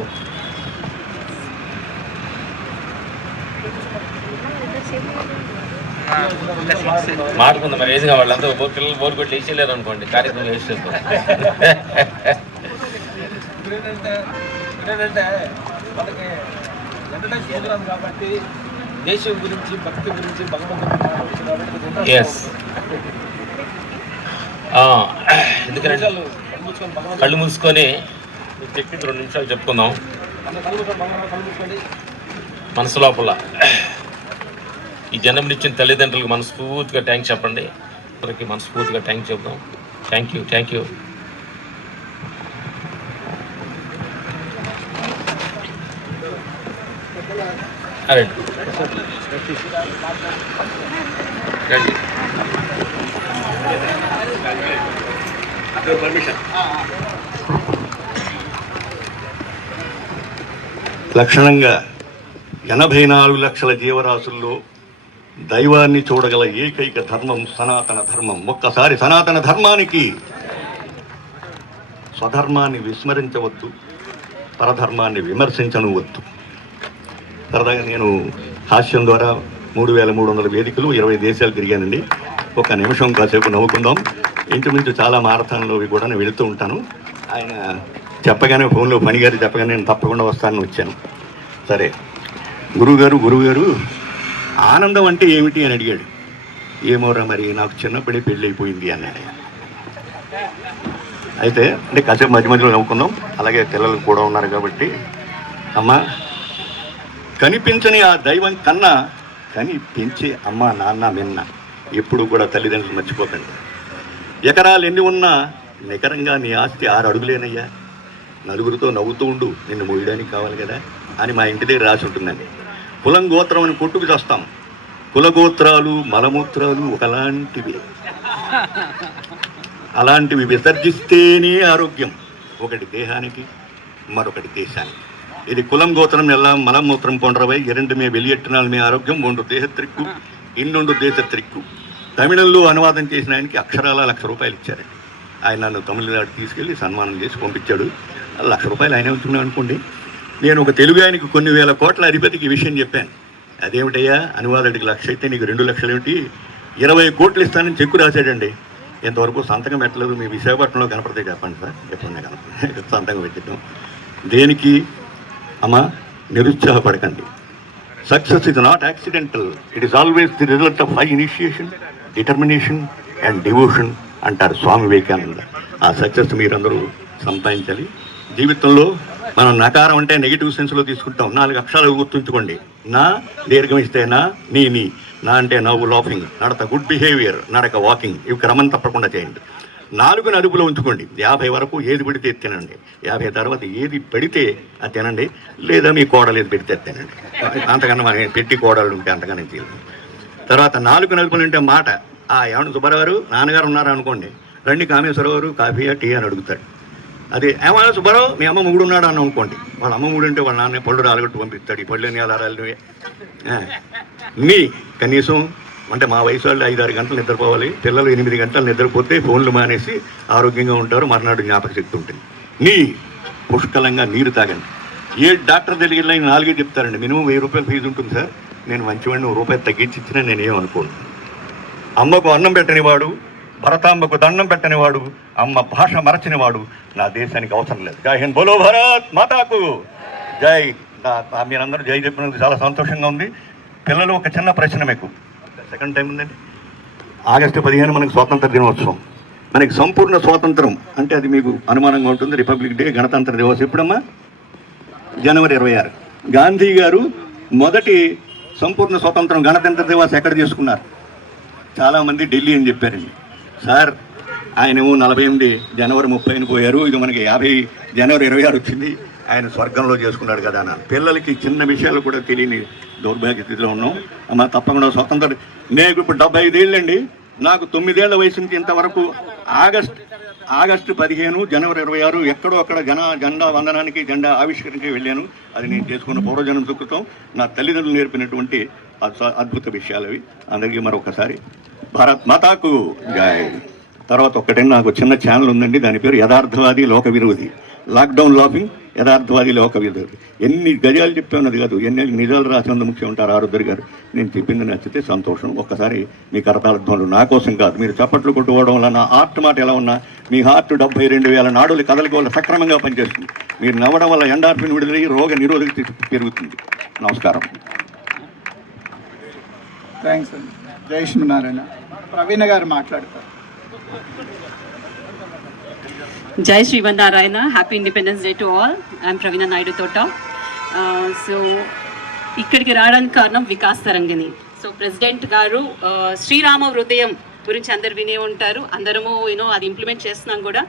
మాట్లాడుకుందాం మరి ఏదిగా వాళ్ళంతా పిల్లలు బోరు కొట్టి వేసేయలేరు అనుకోండి, కార్యక్రమం వేసేస్తాం. కాబట్టి దేశం గురించి, భక్తి గురించి, ఎస్ ఎందుకంటే కళ్ళు మూసుకొని మీకు చెప్పింది 2 నిమిషాలు చెప్పుకుందాం. మనసు లోపల ఈ జన్మనిచ్చిన తల్లిదండ్రులకు మనస్ఫూర్తిగా థ్యాంక్స్ చెప్పండి. అందరికి మనస్ఫూర్తిగా థ్యాంక్స్ చెప్దాం. Thank you. రండి. లక్షణంగా 84 లక్షల జీవరాశుల్లో దైవాన్ని చూడగల ఏకైక ధర్మం సనాతన ధర్మం. ఒక్కసారి సనాతన ధర్మానికి, స్వధర్మాన్ని విస్మరించవద్దు, పరధర్మాన్ని విమర్శించనవద్దు. సరదాగా నేను హాస్యం ద్వారా 3300 వేదికలు 20 దేశాలు తిరిగానండి. ఒక నిమిషం కాసేపు నవ్వుకుందాం. ఇంచుమించు చాలా మారథాన్లో కూడా నేను వెళుతూ ఉంటాను. ఆయన చెప్పగానే ఫోన్లో పనిగారు చెప్పగానే నేను తప్పకుండా వస్తానని వచ్చాను. సరే, గురువుగారు ఆనందం అంటే ఏమిటి అని అడిగాడు. ఏమోరా మరి నాకు చిన్నప్పుడే పెళ్ళి అయిపోయింది అన్నాడు. అయితే అంటే కాసేపు మధ్య మధ్యలో నవ్వుకుందాం. అలాగే పిల్లలు కూడా ఉన్నారు కాబట్టి, అమ్మ కనిపించని ఆ దైవం కన్నా కని పెంచే అమ్మ నాన్న మిన్న ఎప్పుడు కూడా తల్లిదండ్రులు మర్చిపోకండి. ఎకరాలు ఎన్ని ఉన్నా నికరంగా నీ ఆస్తి 6 అడుగులేనయ్యా, నలుగురితో నవ్వుతూ ఉండు, నిన్ను మోయడానికి కావాలి కదా అని మా ఇంటి దగ్గర రాసి ఉంటుందండి. కులం గోత్రం అని కొట్టుకు చేస్తాం. కులగోత్రాలు మలమూత్రాలు ఒకలాంటివి, అలాంటివి విసర్జిస్తేనే ఆరోగ్యం. ఒకటి దేహానికి, మరొకటి దేశానికి. இது குலம் கோத்திரம் எல்லாம் மலமூத்திரம் போன்றவை இரண்டுமே வெளியேற்றினாலுமே ఆరోగ్యం. ఒండు దేహత్రిక్కు ఇన్నొండు దేశత్రిక్కు. తమిళంలో అనువాదం చేసిన ఆయనకి అక్షరాల ₹1,00,000 ఇచ్చారు. ఆయన నన్ను తమిళనాడు తీసుకెళ్ళి సన్మానం చేసి పంపించాడు. ₹1,00,000 ఆయన ఉంచుకున్నాను అనుకోండి. నేను ఒక తెలుగు ఆయనకి కొన్ని వేల కోట్ల అధిపతికి ఈ విషయం చెప్పాను. అదేమిటయ్యా, అనువాదుడికి 1,00,000 అయితే నీకు 2 లక్షలు ఏమిటి, 20 కోట్లు ఇస్తానని చెక్కు రాశాడండి. ఇంతవరకు సంతకం పెట్టలేదు. మీ విశాఖపట్నంలో కనపడితే చెప్పండి సార్, ఎప్పుడన్నా కనపడి సంతకం పెట్టిద్దాం. దేనికి అమ్మా నిరుత్సాహపడకండి. Success is not accidental, it is always the result of high initiation, determination and devotion అంటారు స్వామి వివేకానంద. ఆ సక్సెస్ మీరందరూ సంపాదించాలి. జీవితంలో మనం నకారం అంటే నెగిటివ్ సెన్స్లో తీసుకుంటాం. 4 అక్షరాలు గుర్తుంచుకోండి. నా దీర్ఘం ఇస్తే నా, నీ, నా అంటే నవ్వు, లాఫింగ్, నడత, గుడ్ బిహేవియర్, నడక, వాకింగ్, ఇవి క్రమం తప్పకుండా చేయండి. 4 అదుపులో ఉంచుకోండి. 50 వరకు ఏది పెడితే తినండి, 50 తర్వాత ఏది పెడితే అది తినండి, లేదా మీ కోడలు ఏది పెడితే తినండి. అంతకన్నా మన పెట్టి కోడలు ఉంటే అంతకన్నా తీయలేదు. తర్వాత 4 అదుపులు ఉంటే మాట. ఏమన్నా సుబ్బారావు గారు నాన్నగారు ఉన్నారు అనుకోండి, రండి కామేశ్వరరావు గారు కాఫీయా టీ అని అడుగుతాడు. అదే ఏమన్నా సుబ్బారావు మీ అమ్మ మూడు ఉన్నాడు అని అనుకోండి, వాళ్ళ అమ్మ మూడు అంటే వాళ్ళ నాన్న పళ్ళు రాలగొట్టు పంపిస్తాడు. ఈ పళ్ళని అలా రాలినవే. మీ కనీసం అంటే మా వయసు వాళ్ళు 5-6 గంటలు నిద్రపోవాలి, పిల్లలు 8 గంటలు నిద్రపోతే ఫోన్లు మానేసి ఆరోగ్యంగా ఉంటారు, మర్నాడు జ్ఞాపక శక్తి ఉంటుంది. పుష్కలంగా నీరు తాగండి. ఏ డాక్టర్ దగ్గరికి వెళ్ళినా 4 చెప్తారండి, మినిమం 1000 రూపాయలు ఫీజు ఉంటుంది సార్. నేను మంచివాడిని ₹1 తగ్గించి ఇచ్చినా నేనేమనుకోను. అమ్మకు అన్నం పెట్టనివాడు, భరతాంబకు దండం పెట్టనివాడు, అమ్మ భాష మరచనివాడు నా దేశానికి అవసరం లేదు. జై హింద్, బోలో భారత్ మాతాకు జై. మీరందరూ జై చెప్పినందుకు చాలా సంతోషంగా ఉంది. పిల్లలు, ఒక చిన్న ప్రశ్న మీకు, సెకండ్ టైం ఉందండి. ఆగస్టు 15 మనకు స్వాతంత్ర దినోత్సవం. మనకి సంపూర్ణ స్వాతంత్రం అంటే అది మీకు అనుమానంగా ఉంటుంది. రిపబ్లిక్ డే, గణతంత్ర దివస్ ఎప్పుడమ్మా? జనవరి 26. గాంధీ గారు మొదటి సంపూర్ణ స్వాతంత్రం గణతంత్ర దివస్ ఎక్కడ చేసుకున్నారు? చాలామంది ఢిల్లీ అని చెప్పారండి. సార్, ఆయనేమో 48 జనవరి 30 పోయారు, ఇది మనకి 50 జనవరి 26 వచ్చింది. ఆయన స్వర్గంలో చేసుకున్నాడు కదా అన్న. పిల్లలకి చిన్న విషయాలు కూడా తెలియని దౌర్భాగ్య స్థితిలో ఉన్నాం. అమ్మ తప్పకుండా స్వతంత్ర. నేను ఇప్పుడు 75 ఏళ్ళండి. నాకు 9 ఏళ్ల వయసు నుంచి ఇంతవరకు ఆగస్టు 15 జనవరి 26 ఎక్కడో అక్కడ జెండా వందనానికి, జెండా ఆవిష్కరణకి వెళ్ళాను. అది నేను చేసుకున్న పూర్వజన్మ సుకృతం, నా తల్లిదండ్రులు నేర్పినటువంటి అద్భుత విషయాలు అవి. అందరికీ మరొకసారి భారత్ మాతాకు జై. తర్వాత ఒక్కటే, నాకు చిన్న ఛానల్ ఉందండి, దాని పేరు యథార్థవాది లోక విరోధి. లాక్డౌన్ లాఫింగ్, యథార్థవాది లోక విరోధి. ఎన్ని గజాలు చెప్పానది కాదు, ఎన్ని నిజాలు రాసినందు ముఖ్యం ఉంటారు ఆరుద్ర గారు. నేను చెప్పింది నచ్చితే సంతోషం. ఒక్కసారి మీ కరతాళధ్వనులు నా కోసం కాదు, మీరు చప్పట్లు కొట్టుకోవడం వల్ల నా హార్ట్ మాట ఎలా ఉన్నా, మీ హార్ట్ 72,000 నాడులు కదలిక వల్ల సక్రమంగా పనిచేస్తుంది. మీరు నవ్వడం వల్ల ఎండార్ఫిన్ విడుదలై రోగ నిరోధక పెరుగుతుంది. నమస్కారం. థ్యాంక్స్ అండి. జై శ్రీమన్నారాయణ. ప్రవీణ గారు మాట్లాడతారు. Jai Srivanarayana, Happy Independence Day to all. I'm Pravina Naidu Tota. So, ఇక్కడికి రావడానికి కారణం వికాస్ తరంగిణి. సో ప్రెసిడెంట్ గారు శ్రీరామ హృదయం గురించి అందరు వినే ఉంటారు, అందరము అది ఇంప్లిమెంట్ చేస్తున్నాం కూడా.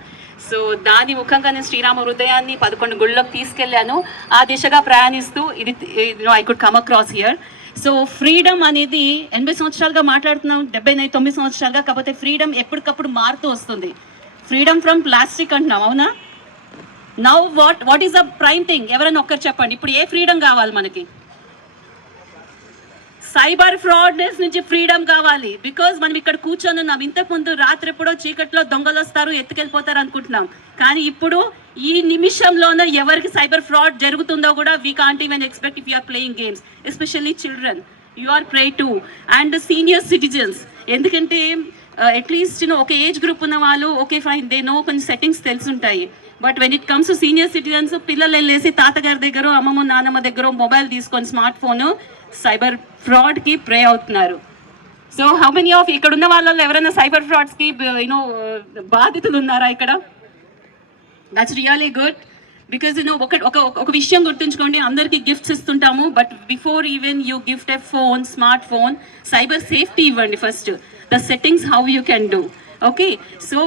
సో దాని ముఖంగా నేను శ్రీరామ హృదయాన్ని 11 గుళ్ళకి తీసుకెళ్ళాను. ఆ దిశగా ప్రయాణిస్తూ ఇది I could come across here. So freedom అనేది 80 సంవత్సరాలుగా మాట్లాడుతున్నాం, 79 సంవత్సరాలుగా. కాకపోతే ఫ్రీడమ్ ఎప్పటికప్పుడు మారుతూ వస్తుంది. ఫ్రీడమ్ ఫ్రమ్ ప్లాస్టిక్ అంటున్నాం, అవునా? Now what is the prime thing? ఎవరైనా ఒక్కరు చెప్పండి, ఇప్పుడు ఏ ఫ్రీడమ్ కావాలి మనకి? సైబర్ ఫ్రాడ్నెస్ నుంచి ఫ్రీడమ్ కావాలి. బికాజ్ మనం ఇక్కడ కూర్చొని ఉన్నాం. ఇంతకుముందు రాత్రి ఎప్పుడో చీకట్లో దొంగలు వస్తారు, ఎత్తుకెళ్ళిపోతారు అనుకుంటున్నాం. కానీ ఇప్పుడు ఈ నిమిషంలోనే ఎవరికి సైబర్ ఫ్రాడ్ జరుగుతుందో కూడా we can't even expect if you are playing games, especially children. You are prey too and senior citizens. ఎందుకంటే అట్లీస్ట్ ఒక ఏజ్ గ్రూప్ ఉన్న వాళ్ళు ఓకే ఫైన్, దే నో, కొన్ని సెట్టింగ్స్ తెలుసుంటాయి. But when it comes to senior citizens, పిల్లలు వెళ్ళేసి తాతగారి దగ్గర, అమ్మమ్మ నాన్నమ్మ దగ్గర మొబైల్ తీసుకొని, స్మార్ట్ ఫోన్, సైబర్ ఫ్రాడ్కి ప్రే అవుతున్నారు. సో హౌ మెనీ ఆఫ్ ఇక్కడ ఉన్న వాళ్ళలో ఎవరైనా సైబర్ ఫ్రాడ్స్కి బాధితులు ఉన్నారా ఇక్కడ? That's really good. బికాజ్ ఒక విషయం గుర్తుంచుకోండి, అందరికీ గిఫ్ట్స్ ఇస్తుంటాము. But before even you gift a phone, smart phone, cyber safety ఇవ్వండి first. The settings, how you can do. Okay, so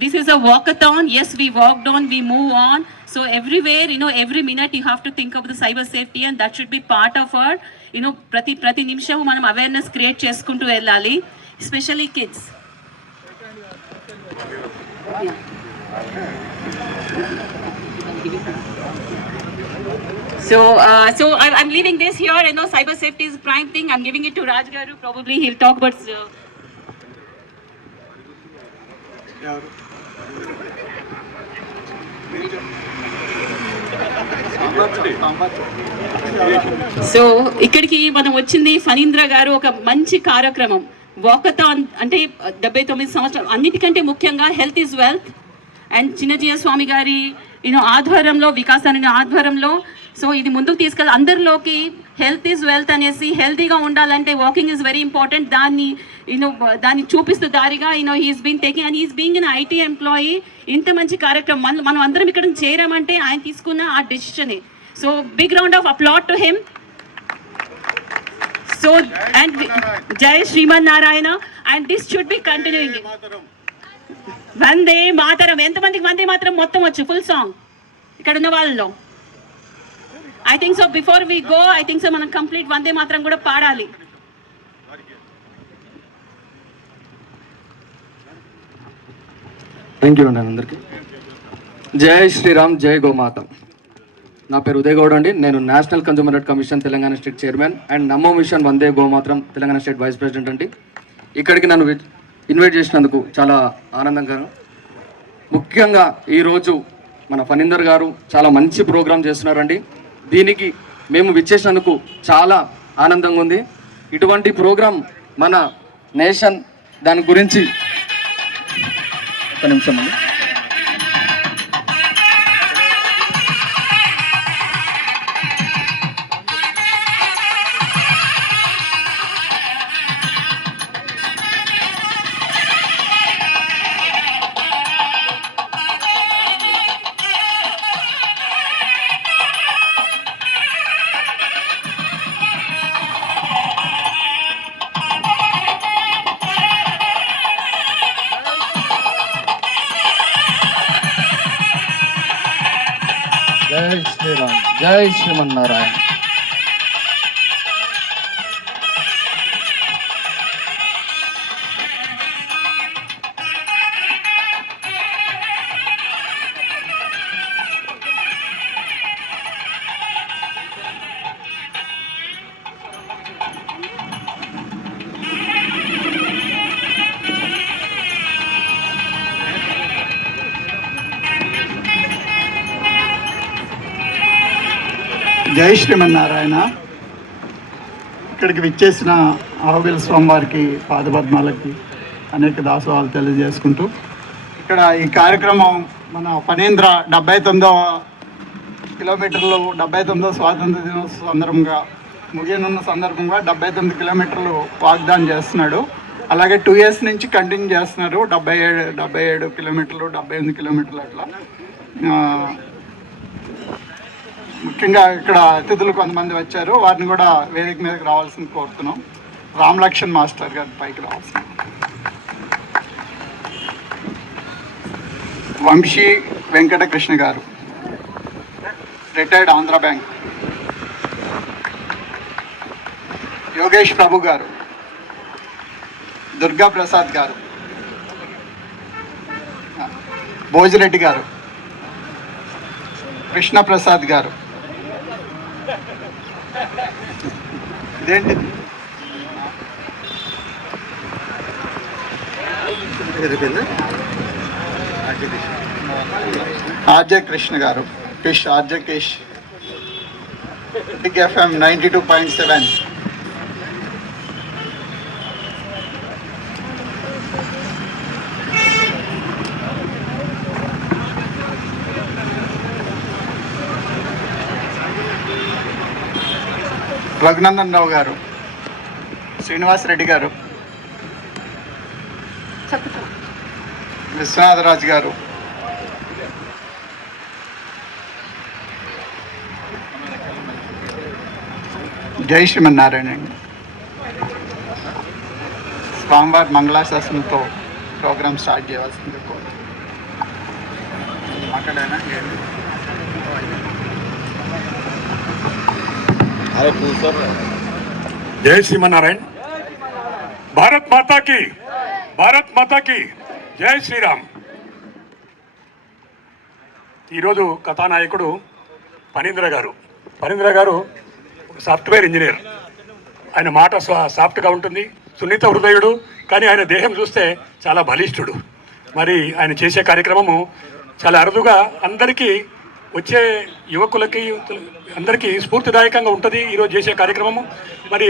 this is a walkathon. Yes, we walked on, we move on. So everywhere, every minute you have to think of the cyber safety, and that should be part of our, prati nimisham manam awareness create cheskuntu vellali, especially kids. Yeah. So I'm leaving this here. Cyber safety is prime thing. I'm giving it to Raj Garu. Probably he'll talk about so ఇక్కడికి మనం వచ్చింది ఫణీంద్ర గారు ఒక మంచి కార్యక్రమం walkathon అంటే 79 సంవత్సరాలు. అన్నిటికంటే ముఖ్యంగా health is wealth and Chinnajeeya స్వామి గారి ఆధ్వర్యంలో, వికాసాన్ని ఆధ్వర్యంలో సో ఇది ముందుకు తీసుకెళ్ళి అందరిలోకి హెల్త్ ఈజ్ వెల్త్ అనేసి, హెల్తీగా ఉండాలంటే వాకింగ్ ఈజ్ వెరీ ఇంపార్టెంట్. దాన్ని చూపిస్తూ దారిగా he's been taking and he's being an IT employee. ఇంత మంచి కార్యక్రమం మనం అందరం ఇక్కడ చేరామంటే ఆయన తీసుకున్న ఆ డెసిషనే. So big round of applause to him. So and జై Srimannarayana. And this should be continuing. Vande Mataram. ఎంతమందికి వందే మాతరం మొత్తం వచ్చు ఫుల్ సాంగ్ ఇక్కడ ఉన్న వాళ్ళలో? I think so. Before we go, I think so మనం కంప్లీట్ వందే మాత్రం కూడా పాడాలి. థ్యాంక్ యూ అండి అందరికీ. జై శ్రీరామ్, జై గోమాత. నా పేరు ఉదయ్ గౌడ్ అండి. నేను national consumer right commission Telangana state chairman and Namo machine Vande గోమాత్రం Telangana state vice president అండి. ఇక్కడికి నన్ను ఇన్వైట్ చేసినందుకు చాలా ఆనందంగా. ముఖ్యంగా ఈరోజు మన ఫణీందర్ గారు చాలా మంచి ప్రోగ్రాం చేస్తున్నారండి. దీనికి మేము విచ్చేసినందుకు చాలా ఆనందంగా ఉంది. ఇటువంటి ప్రోగ్రాం మన నేషన్ దాని గురించి ఒక నిమిషం అండి. జై శ్రీరామ్, జై శ్రీమన్నారాయణ. జై శ్రీమన్నారాయణ. ఇక్కడికి విచ్చేసిన ఆహుబిల్ స్వామివారికి పాదపద్మాలకి అనేక దాసోహాలు తెలియజేసుకుంటూ ఇక్కడ ఈ కార్యక్రమం మన ఫణీంద్ర 79వ కిలోమీటర్లు 79వ స్వాతంత్ర దినోత్సవ సందర్భంగా ముగియనున్న సందర్భంగా 79 కిలోమీటర్లు వాగ్దానం చేస్తున్నాడు. అలాగే 2 years నుంచి కంటిన్యూ చేస్తున్నారు. 77 కిలోమీటర్లు, 78 కిలోమీటర్లు అట్లా. ముఖ్యంగా ఇక్కడ అతిథులు కొంతమంది వచ్చారు. వారిని కూడా వేదిక మీదకి రావాల్సింది కోరుతున్నాం. రామ్ లక్ష్మణ్ మాస్టర్ గారి పైకి రావాల్సింది. వంశీ వెంకటకృష్ణ గారు, రిటైర్డ్ ఆంధ్ర బ్యాంక్. యోగేష్ ప్రభు గారు, దుర్గా ప్రసాద్ గారు, భోజిరెడ్డి గారు, కృష్ణ ప్రసాద్ గారు. ఇదేంటి RJ Krishna garu, RJ Kesh, big FM 92.7. Raghunandan Rao garu, Srinivas Reddy గారు, విశ్వనాథరాజు గారు, జై శ్రీమన్నారాయణ. స్వామివారి మంగళాశాసనంతో ప్రోగ్రామ్ స్టార్ట్ చేయవలసింది మాట్లాడానా. जय श्रीमनारायण. भारत माता की, भारत माता की జై శ్రీరామ్. ఈరోజు కథానాయకుడు ఫణీంద్ర గారు సాఫ్ట్వేర్ ఇంజనీర్. ఆయన మాట సాఫ్ట్గా ఉంటుంది, సున్నిత హృదయుడు, కానీ ఆయన దేహం చూస్తే చాలా బలిష్ఠుడు. మరి ఆయన చేసే కార్యక్రమము చాలా అరుదుగా అందరికీ వచ్చే యువకులకి అందరికీ స్ఫూర్తిదాయకంగా ఉంటుంది ఈరోజు చేసే కార్యక్రమము. మరి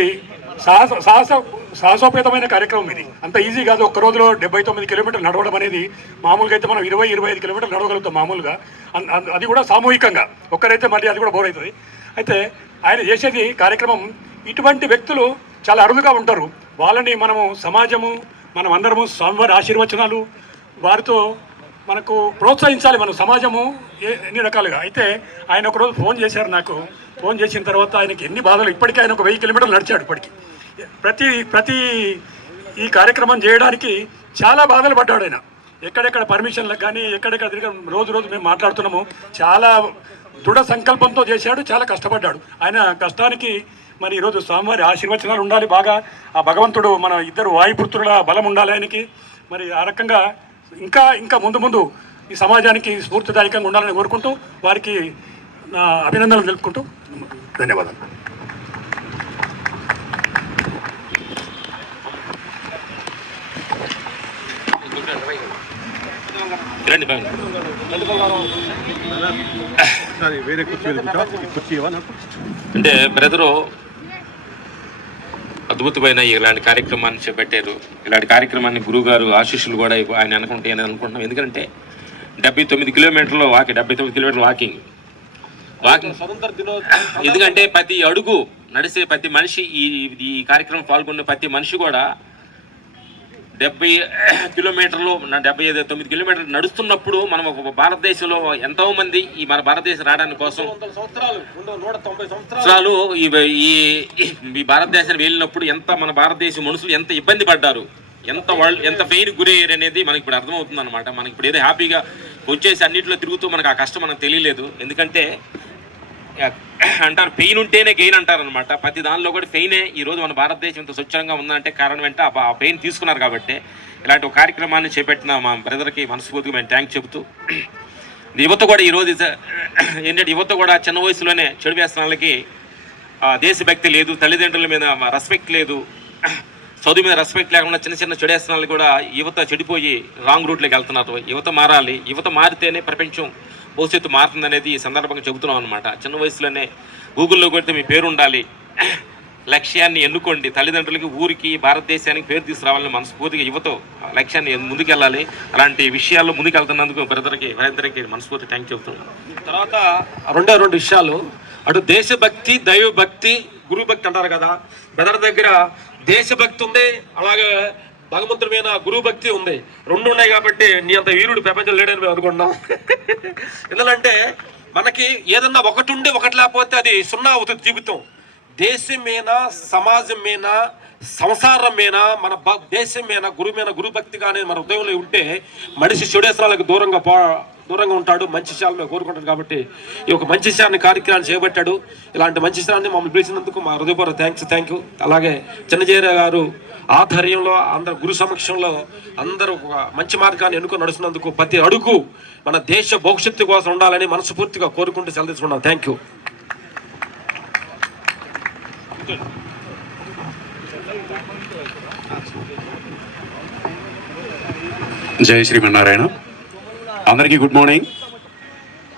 సాహసోపేతమైన కార్యక్రమం ఇది. అంత ఈజీ కాదు. ఒక్క రోజులో 79 కిలోమీటర్లు నడవడం అనేది. మామూలుగా అయితే మనం 20-25 కిలోమీటర్లు నడవగలుగుతాం మామూలుగా, అది కూడా సామూహికంగా. ఒక్కరైతే మళ్ళీ అది కూడా బోర్ అవుతుంది. అయితే ఆయన చేసేది కార్యక్రమం, ఇటువంటి వ్యక్తులు చాలా అరుదుగా ఉంటారు. వాళ్ళని మనము సమాజము, మనం అందరము స్వామివారి ఆశీర్వచనాలు వారితో మనకు ప్రోత్సహించాలి మన సమాజము ఎన్ని రకాలుగా. అయితే ఆయన ఒకరోజు ఫోన్ చేశారు నాకు. ఫోన్ చేసిన తర్వాత ఆయనకి ఎన్ని బాధలు. ఇప్పటికీ ఆయన ఒక 1000 కిలోమీటర్లు నడిచాడు. ఇప్పటికీ ప్రతి ఈ కార్యక్రమం చేయడానికి చాలా బాధలు పడ్డాడు ఆయన. ఎక్కడెక్కడ పర్మిషన్లకు కానీ ఎక్కడెక్కడ తిరిగి రోజు మేము మాట్లాడుతున్నాము. చాలా దృఢ సంకల్పంతో చేశాడు, చాలా కష్టపడ్డాడు. ఆయన కష్టానికి మరి ఈరోజు స్వామివారి ఆశీర్వచనాలు ఉండాలి బాగా. ఆ భగవంతుడు మన ఇద్దరు వాయుపుత్రుల బలం ఉండాలి ఆయనకి. మరి ఆ రకంగా ఇంకా ముందు ఈ సమాజానికి స్ఫూర్తిదాయకంగా ఉండాలని కోరుకుంటూ వారికి నా అభినందనలు తెలుపుకుంటూ ధన్యవాదాలు. రండి బాగా. అంటే బ్రదరు అద్భుతమైన ఇలాంటి కార్యక్రమాన్ని చేపట్టారు. ఇలాంటి కార్యక్రమాన్ని గురువుగారు ఆశీస్సులు కూడా ఆయన అనుకుంటే అని అనుకుంటున్నాం. ఎందుకంటే 79 కిలోమీటర్లు 79 కిలోమీటర్లు వాకింగ్. ఎందుకంటే ప్రతి అడుగు నడిచే ప్రతి మనిషి ఈ కార్యక్రమం పాల్గొన్న ప్రతి మనిషి కూడా 70 కిలోమీటర్లు 79 కిలోమీటర్లు నడుస్తున్నప్పుడు మనం ఒక భారతదేశంలో ఎంతో మంది ఈ మన భారతదేశం రావడానికి కోసం సంవత్సరాలు ఈ భారతదేశానికి వెళ్ళినప్పుడు మన భారతదేశం మనుషులు ఎంత ఇబ్బంది పడ్డారు, ఎంత పెయిన్ గురయ్యారు అనేది మనకి ఇప్పుడు అర్థమవుతుంది అనమాట. మనకి ఇప్పుడు ఏదో హ్యాపీగా వచ్చేసి అన్నింటిలో తిరుగుతూ మనకు ఆ కష్టం మనకు తెలియలేదు. ఎందుకంటే అంటారు పెయిన్ ఉంటేనే గెయిన్ అంటారు అనమాట. ప్రతి దానిలో కూడా పెయినే ఈరోజు మన భారతదేశం ఇంత స్వచ్ఛంగా ఉందంటే కారణం ఏంటంటే ఆ పెయిన్ తీసుకున్నారు కాబట్టి. ఇలాంటి ఒక కార్యక్రమాన్ని చేపట్టిన మా బ్రదర్కి మనస్ఫూర్తిగా మేము థ్యాంక్స్ చెబుతూ, యువత కూడా ఈరోజు ఏంటంటే యువత కూడా చిన్న వయసులోనే చెడు వ్యసనాలకి దేశభక్తి లేదు, తల్లిదండ్రుల మీద రెస్పెక్ట్ లేదు, చదువు మీద రెస్పెక్ట్ లేకుండా చిన్న చెడు వ్యసనాలు కూడా యువత చెడిపోయి రాంగ్ రూట్లోకి వెళ్తున్నారు. యువత మారాలి, యువత మారితేనే ప్రపంచం భవిష్యత్తు మారుతుందనేది ఈ సందర్భంగా చెబుతున్నాం అనమాట. చిన్న వయసులోనే గూగుల్లో కొడితే మీ పేరు ఉండాలి, లక్ష్యాన్ని ఎన్నుకోండి, తల్లిదండ్రులకి ఊరికి భారతదేశానికి పేరు తీసుకురావాలని మనస్ఫూర్తిగా యువత లక్ష్యాన్ని ముందుకెళ్ళాలి. అలాంటి విషయాల్లో ముందుకెళ్తున్నందుకు బ్రదర్కి మనస్ఫూర్తి థ్యాంక్ చెబుతున్నాం. తర్వాత రెండు విషయాలు, అటు దేశభక్తి, దైవభక్తి, గురుభక్తి అంటారు కదా. బ్రదర్ దగ్గర దేశభక్తి ఉంది, అలాగే భగవంతుడి మీద గురువు భక్తి ఉంది. రెండు ఉన్నాయి కాబట్టి నీ అంత వీరుడు ప్రపంచం లేడని మేము అనుకున్నాం. ఎందుకంటే మనకి ఏదన్నా ఒకటి ఉండి ఒకటి లేకపోతే అది సున్నా అవుతుంది జీవితం. దేశం మీద, సమాజం మీద, సంసారం మీద, మన దేశం మీద గురు భక్తి కానీ మన హృదయంలో ఉంటే మనిషి చెడేసరాలకు దూరంగా ఉంటాడు, మంచి విషయాలు మేము కోరుకుంటాడు. కాబట్టి ఈ ఒక మంచి విషయాన్ని కార్యక్రమాన్ని చేపట్టాడు. ఇలాంటి మంచి విషయాన్ని మమ్మల్ని పిలిచినందుకు మా హృదయపూర్వక థ్యాంక్ యూ. అలాగే చిన్నజీర గారు ఆధ్వర్యంలో అందరు గురు సమక్షంలో అందరూ ఒక మంచి మార్గాన్ని ఎన్నుకొని నడుస్తున్నందుకు ప్రతి అడుగు మన దేశ భవిష్యత్తు కోసం ఉండాలని మనస్ఫూర్తిగా కోరుకుంటూ సెలవు తీసుకున్నాం. Thank you. జై శ్రీమన్నారాయణ. అందరికీ గుడ్ మార్నింగ్.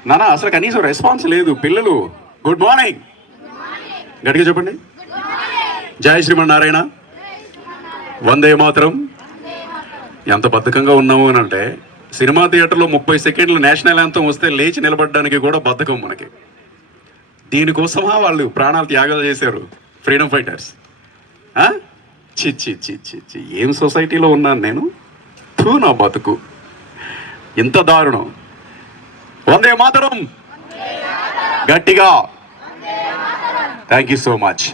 నానా అసలు కనీసం రెస్పాన్స్ లేదు. పిల్లలు గుడ్ మార్నింగ్ గట్టిగా చెప్పండి. జై శ్రీమన్నారాయణ. వందే మాతరం. ఎంత బద్ధకంగా ఉన్నాము అని అంటే సినిమా థియేటర్లో 30 సెకండ్లు నేషనల్ యాంథమ్ వస్తే లేచి నిలబడడానికి కూడా బద్ధకం మనకి. దీనికోసమా వాళ్ళు ప్రాణాలు త్యాగాలు చేశారు ఫ్రీడమ్ ఫైటర్స్. చి ఏం సొసైటీలో ఉన్నాను నేను. నా బతుకు ఇంత దారుణం. వందే మాతరం గట్టిగా. Thank you so much.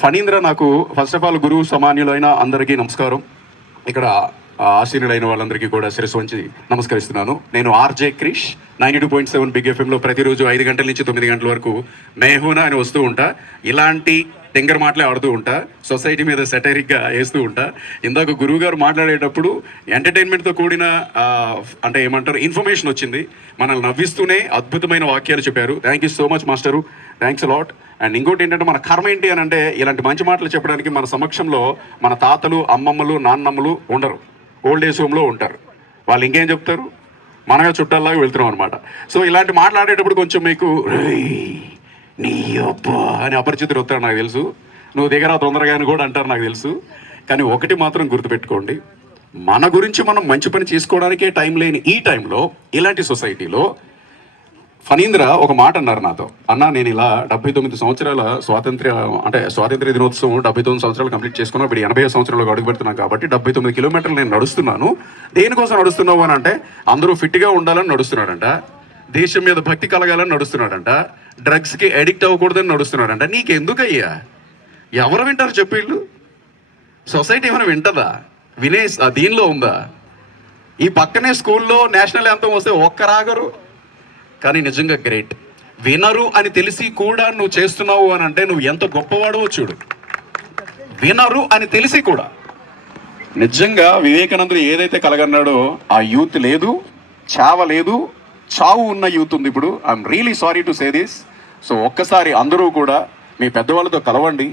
Phanindra నాకు ఫస్ట్ ఆఫ్ ఆల్ గురువు సమాన్యులైన అందరికీ నమస్కారం. ఇక్కడ ఆశీనులైన వాళ్ళందరికీ కూడా శిరస్సు వంచి నమస్కరిస్తున్నాను. నేను ఆర్జే క్రిష్ 92.7 బిగ్ ఎఫ్ఎంలో ప్రతిరోజు 5 గంటల నుంచి 9 గంటల వరకు మేహూనా అని వస్తూ ఉంటా. ఇలాంటి టెంగర్ మాటలే ఆడుతూ ఉంటా, సొసైటీ మీద సెటైరిక్గా వేస్తూ ఉంటా. ఇందాక గురువు గారు మాట్లాడేటప్పుడు ఎంటర్టైన్మెంట్తో కూడిన అంటే ఏమంటారు ఇన్ఫర్మేషన్ వచ్చింది. మనల్ని నవ్విస్తూనే అద్భుతమైన వాక్యాలు చెప్పారు. Thank you so much master, thanks lot. And ఇంకోటి ఏంటంటే మన కర్మ ఏంటి అని అంటే ఇలాంటి మంచి మాటలు చెప్పడానికి మన సమక్షంలో మన తాతలు, అమ్మమ్మలు, నాన్నమ్మలు ఉండరు, ఓల్డ్ ఏజ్ హోమ్లో ఉంటారు. వాళ్ళు ఇంకేం చెప్తారు, మనమే చుట్టాల్లాగా వెళ్తున్నాం అనమాట. సో ఇలాంటి మాట్లాడేటప్పుడు కొంచెం మీకు నీ అబ్బా అని అపరిచితులు వస్తారు నాకు తెలుసు, నువ్వు దిగరా తొందరగా అని కూడా అంటారు నాకు తెలుసు. కానీ ఒకటి మాత్రం గుర్తుపెట్టుకోండి, మన గురించి మనం మంచి పని చేసుకోవడానికే టైం లేని ఈ టైంలో ఇలాంటి సొసైటీలో ఫణీంద్ర ఒక మాట అన్నారు నాతో. అన్న నేను ఇలా 79 సంవత్సరాల స్వాతంత్ర్య దినోత్సవం 79 సంవత్సరాలు కంప్లీట్ చేసుకున్నా, ఇప్పుడు 80 సంవత్సరాలకు అడుగు పెడుతున్నాను కాబట్టి 79 కిలోమీటర్లు నేను నడుస్తున్నాను. దేనికోసం నడుస్తున్నావు అని అంటే అందరూ ఫిట్గా ఉండాలని నడుస్తున్నాడంట, దేశం మీద భక్తి కలగాలని నడుస్తున్నాడంట, డ్రగ్స్కి అడిక్ట్ అవ్వకూడదని నడుస్తున్నాడంట. నీకెందుకయ్యా? ఎవరు వింటారు చెప్పు? వీళ్ళు సొసైటీ ఏమైనా వింటదా? దీనిలో ఉందా? ఈ పక్కనే స్కూల్లో నేషనల్ యాంథమ్ వస్తే ఒక్కరాగరు. కానీ నిజంగా గ్రేట్. వినరు అని తెలిసి కూడా నువ్వు చేస్తున్నావు అని అంటే నువ్వు ఎంత గొప్పవాడవో చూడు. వినరు అని తెలిసి కూడా నిజంగా వివేకానందుడు ఏదైతే కలగన్నాడో ఆ యూత్ లేదు, చావ లేదు, చావు ఉన్న యూత్ ఉంది ఇప్పుడు. I'm really sorry to say this. So ఒక్కసారి అందరూ కూడా మీ పెద్దవాళ్ళతో కలవండి.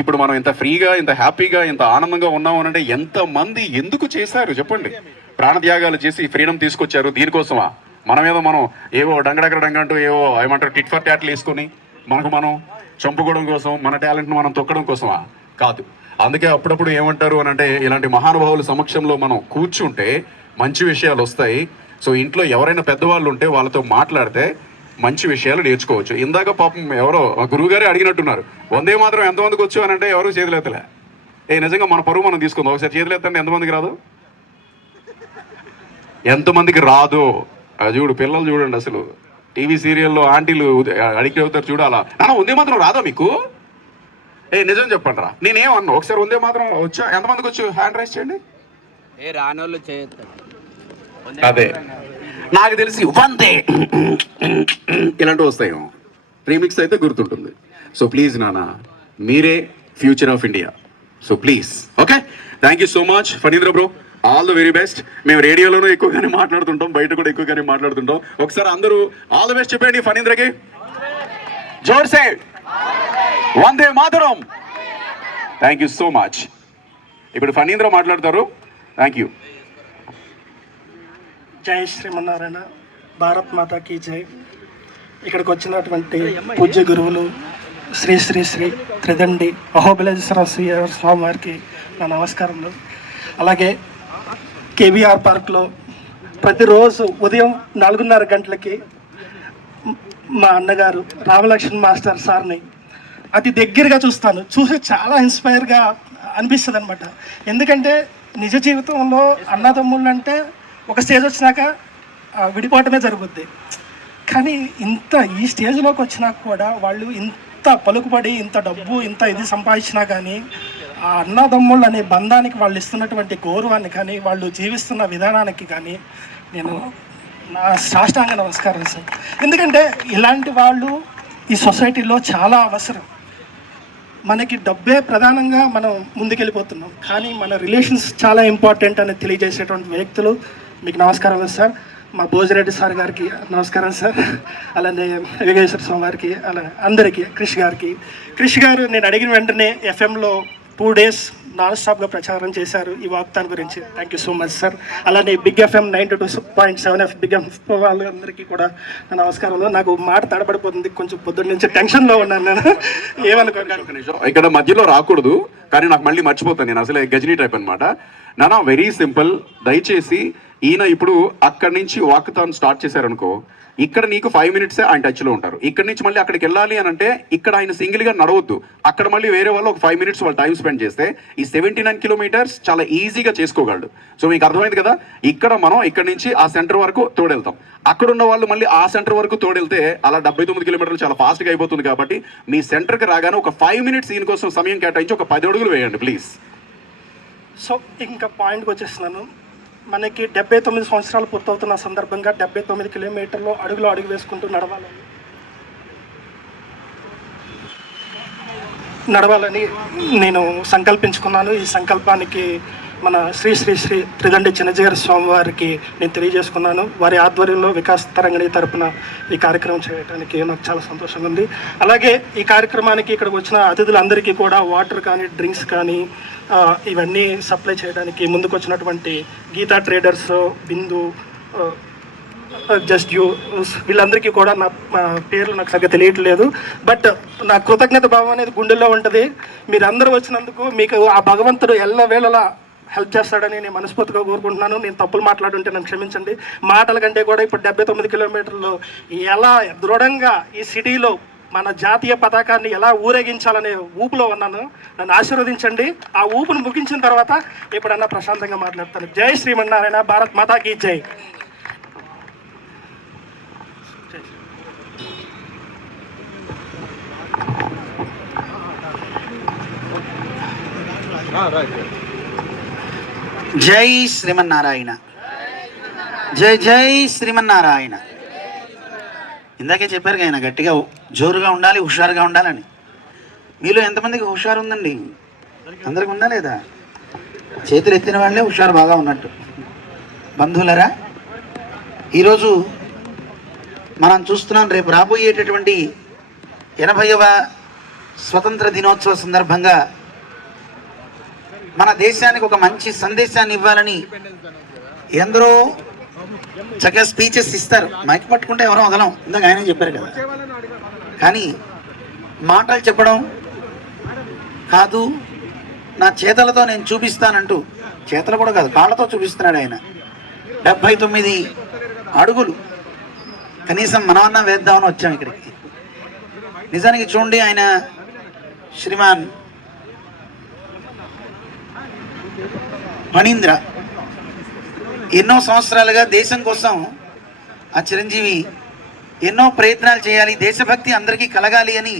ఇప్పుడు మనం ఇంత ఫ్రీగా, ఇంత హ్యాపీగా, ఇంత ఆనందంగా ఉన్నాం అంటే ఎంతమంది ఎందుకు చేశారు చెప్పండి? ప్రాణత్యాగాలు చేసి ఫ్రీడమ్ తీసుకొచ్చారు. దీనికోసమా? మనం ఏవో డంగ అంటూ ఏవో ఏమంటారు టిట్ ఫర్ ట్యాట్లు వేసుకొని మనం చంపుకోవడం కోసం, మన టాలెంట్ను మనం తొక్కడం కోసమా? కాదు. అందుకే అప్పుడప్పుడు ఏమంటారు అని అంటే, ఇలాంటి మహానుభావుల సమక్షంలో మనం కూర్చుంటే మంచి విషయాలు వస్తాయి. సో ఇంట్లో ఎవరైనా పెద్దవాళ్ళు ఉంటే వాళ్ళతో మాట్లాడితే మంచి విషయాలు నేర్చుకోవచ్చు. ఇందాక పాపం ఎవరో గురువు గారే అడిగినట్టున్నారు, వందే మాత్రం ఎంతమందికి వచ్చు అని అంటే ఎవరు చేతులెత్తలే. నిజంగా మన పరువు మనం తీసుకుందాం. ఒకసారి చేతులెత్తండి, ఎంతమందికి రాదు? ఎంతమందికి రాదు? చూడు పిల్లలు చూడండి, అసలు టీవీ సీరియల్లో ఆంటీలు అడిగి అవుతారు చూడాలా, నాన్న వందే మాత్రం రాదా మీకు? నిజం చెప్పండి రా, నేనేమన్నా ఒకసారి వందే మాత్రం వచ్చా? ఎంతమందికి వచ్చు? హ్యాండ్ రైస్ చేయండి. రానోళ్ళు చేయొద్దు. అదే నాకు తెలిసి వందే ఇలాంటివి వస్తాయేమో. రీమిక్స్ అయితే గుర్తుంటుంది. సో ప్లీజ్ నాన్న, మీరే future of India. So please. Okay, thank you so much Phanindra bro, all the very best. మేము రేడియోలోనూ ఎక్కువగానే మాట్లాడుతుంటాం, బయట కూడా ఎక్కువగానే మాట్లాడుతుంటాం. ఒకసారి అందరూ ఆల్ ద బెస్ట్ చెప్పండి ఫణీంద్రకి. జోర్సే Vande Mataram. Thank you so much. ఇప్పుడు ఫణీంద్ర మాట్లాడతారు. Thank you. జై శ్రీమన్నారాయణ, భారత్ మాతాకి జై. ఇక్కడికి వచ్చినటువంటి పూజ్య గురువులు శ్రీ శ్రీ శ్రీ త్రిదండి అహోబిలేశ్వర స్వామి వారికి నా నమస్కారములు. అలాగే కేబీఆర్ పార్క్లో ప్రతిరోజు ఉదయం 4:30 గంటలకి మా అన్నగారు రామలక్ష్మణ్ మాస్టర్ సార్ని అతి దగ్గరగా చూసి చాలా ఇన్స్పైర్గా అనిపిస్తుంది అనమాట. ఎందుకంటే నిజ జీవితంలో అన్నదమ్ముళ్ళు అంటే ఒక స్టేజ్ వచ్చినాక విడిపోవటమే జరుగుద్ది. కానీ ఈ స్టేజ్లోకి వచ్చినా కూడా వాళ్ళు ఇంత పలుకుబడి, ఇంత డబ్బు, ఇంత ఇది సంపాదించినా కానీ ఆ అన్నదమ్ముళ్ళు అనే బంధానికి వాళ్ళు ఇస్తున్నటువంటి గౌరవాన్ని కానీ, వాళ్ళు జీవిస్తున్న విధానానికి కానీ నేను నా సాష్టాంగ నమస్కారం సార్. ఎందుకంటే ఇలాంటి వాళ్ళు ఈ సొసైటీలో చాలా అవసరం. మనకి డబ్బే ప్రధానంగా మనం ముందుకెళ్ళిపోతున్నాం, కానీ మన రిలేషన్స్ చాలా ఇంపార్టెంట్ అని తెలియజేసేటువంటి వ్యక్తులు మీకు నమస్కారం సార్. మా భోజిరెడ్డి సార్ గారికి నమస్కారం సార్. అలానే యోగేశ్వర స్వామి గారికి, అలా అందరికీ, క్రిష్ గారు నేను అడిగిన వెంటనే ఎఫ్ఎంలో 2 days నాన్ స్టాప్గా ప్రచారం చేశారు ఈ వాగ్దానం గురించి. Thank you so much sir. అలానే బిగ్ ఎఫ్ఎం 92.7 బిగ్ ఎఫ్ఎం వాళ్ళందరికీ కూడా నా నమస్కారం. నాకు మాట తడబడిపోతుంది, కొంచెం పొద్దున్న నుంచి టెన్షన్లో ఉన్నాను నేను, ఏమనుకోండి. ఇక్కడ మధ్యలో రాకూడదు, కానీ నాకు మళ్ళీ మర్చిపోతాను. నేను అసలే గజనీ టైప్ అనమాట. నానా వెరీ సింపుల్. దయచేసి ఈయన ఇప్పుడు అక్కడి నుంచి వాక్థాన్ స్టార్ట్ చేశారనుకో, ఇక్కడ నీకు 5 minutes ఆయన టచ్లో ఉంటారు. ఇక్కడ నుంచి మళ్ళీ అక్కడికి వెళ్ళాలి అని అంటే ఇక్కడ ఆయన సింగిల్గా నడవద్దు, అక్కడ మళ్ళీ వేరే వాళ్ళు ఒక 5 minutes వాళ్ళు టైం స్పెండ్ చేస్తే ఈ 79 kilometers చాలా ఈజీగా చేసుకోగలడు. సో మీకు అర్థమైంది కదా? మనం ఇక్కడ నుంచి ఆ సెంటర్ వరకు తోడెళ్తాం, అక్కడ ఉన్న వాళ్ళు మళ్ళీ ఆ సెంటర్ వరకు తోడెళ్తే అలా 79 kilometers చాలా ఫాస్ట్గా అయిపోతుంది. కాబట్టి మీ సెంటర్కి రాగానే ఒక 5 minutes ఈయన కోసం సమయం కేటాయించి ఒక 10 అడుగులు వేయండి ప్లీజ్. సో ఇంకా పాయింట్కి వచ్చేస్తున్నాను. మనకి 79 సంవత్సరాలు పూర్తవుతున్న సందర్భంగా 79 kilometers అడుగులో అడుగు వేసుకుంటూ నడవాలని నేను సంకల్పించుకున్నాను. ఈ సంకల్పానికి మన శ్రీ శ్రీ శ్రీ త్రిదండి చిన్నజీయర్ స్వామి వారికి నేను తెలియజేసుకున్నాను. వారి ఆధ్వర్యంలో వికాస్ తరంగిణి తరపున ఈ కార్యక్రమం చేయడానికి నాకు చాలా సంతోషంగా ఉంది. అలాగే ఈ కార్యక్రమానికి ఇక్కడికి వచ్చిన అతిథులందరికీ కూడా వాటర్ కానీ, డ్రింక్స్ కానీ ఇవన్నీ సప్లై చేయడానికి ముందుకు వచ్చినటువంటి Geeta traders, Bindu, just you, వీళ్ళందరికీ కూడా నా పేర్లు నాకు సరిగ్గా తెలియట్లేదు. బట్ నా కృతజ్ఞత భావం అనేది గుండెల్లో ఉంటుంది. మీరందరూ వచ్చినందుకు మీకు ఆ భగవంతుడు ఎల్లవేళలా హెల్ప్ చేస్తాడని నేను మనస్ఫూర్తిగా కోరుకుంటున్నాను. నేను తప్పులు మాట్లాడుంటే నన్ను క్షమించండి. మాటల కంటే కూడా ఇప్పుడు 79 kilometers ఎలా దృఢంగా ఈ సిటీలో మన జాతీయ పతాకాన్ని ఎలా ఊరేగించాలనే ఊపులో ఉన్నాను. నన్ను ఆశీర్వదించండి. ఆ ఊపును ముగించిన తర్వాత ఎప్పుడన్నా ప్రశాంతంగా మాట్లాడతాను. జై శ్రీమన్నారాయణ, భారత్ మాతాకి జై. జై శ్రీమన్నారాయణ, జై జై శ్రీమన్నారాయణ. ఇందాకే చెప్పారు ఆయన గట్టిగా జోరుగా ఉండాలి, హుషారుగా ఉండాలని. మీలో ఎంతమందికి హుషారు ఉందండి? అందరికి ఉందా లేదా? చేతులు ఎత్తిన వాళ్ళే హుషారు బాగా ఉన్నట్టు. బంధువులరా ఈరోజు మనం చూస్తున్నాం, రేపు రాబోయేటటువంటి 80వ స్వతంత్ర దినోత్సవ సందర్భంగా మన దేశానికి ఒక మంచి సందేశాన్ని ఇవ్వాలని ఎందరో చక్కగా స్పీచెస్ ఇస్తారు. మైక్ పట్టుకుంటే ఎవరో వదలం, ఇందాక ఆయనే చెప్పారు కదా. కానీ మాటలు చెప్పడం కాదు, నా చేతలతో నేను చూపిస్తానంటూ, చేతలు కూడా కాదు కాళ్ళతో చూపిస్తున్నాడు ఆయన. 79 అడుగులు కనీసం మనమన్నా వేద్దామని వచ్చాం ఇక్కడికి. నిజానికి చూడండి, ఆయన శ్రీమాన్ ఫణీంద్ర ఎన్నో సంవత్సరాలుగా దేశం కోసం ఆ చిరంజీవి ఎన్నో ప్రయత్నాలు చేయాలి, దేశభక్తి అందరికీ కలగాలి అని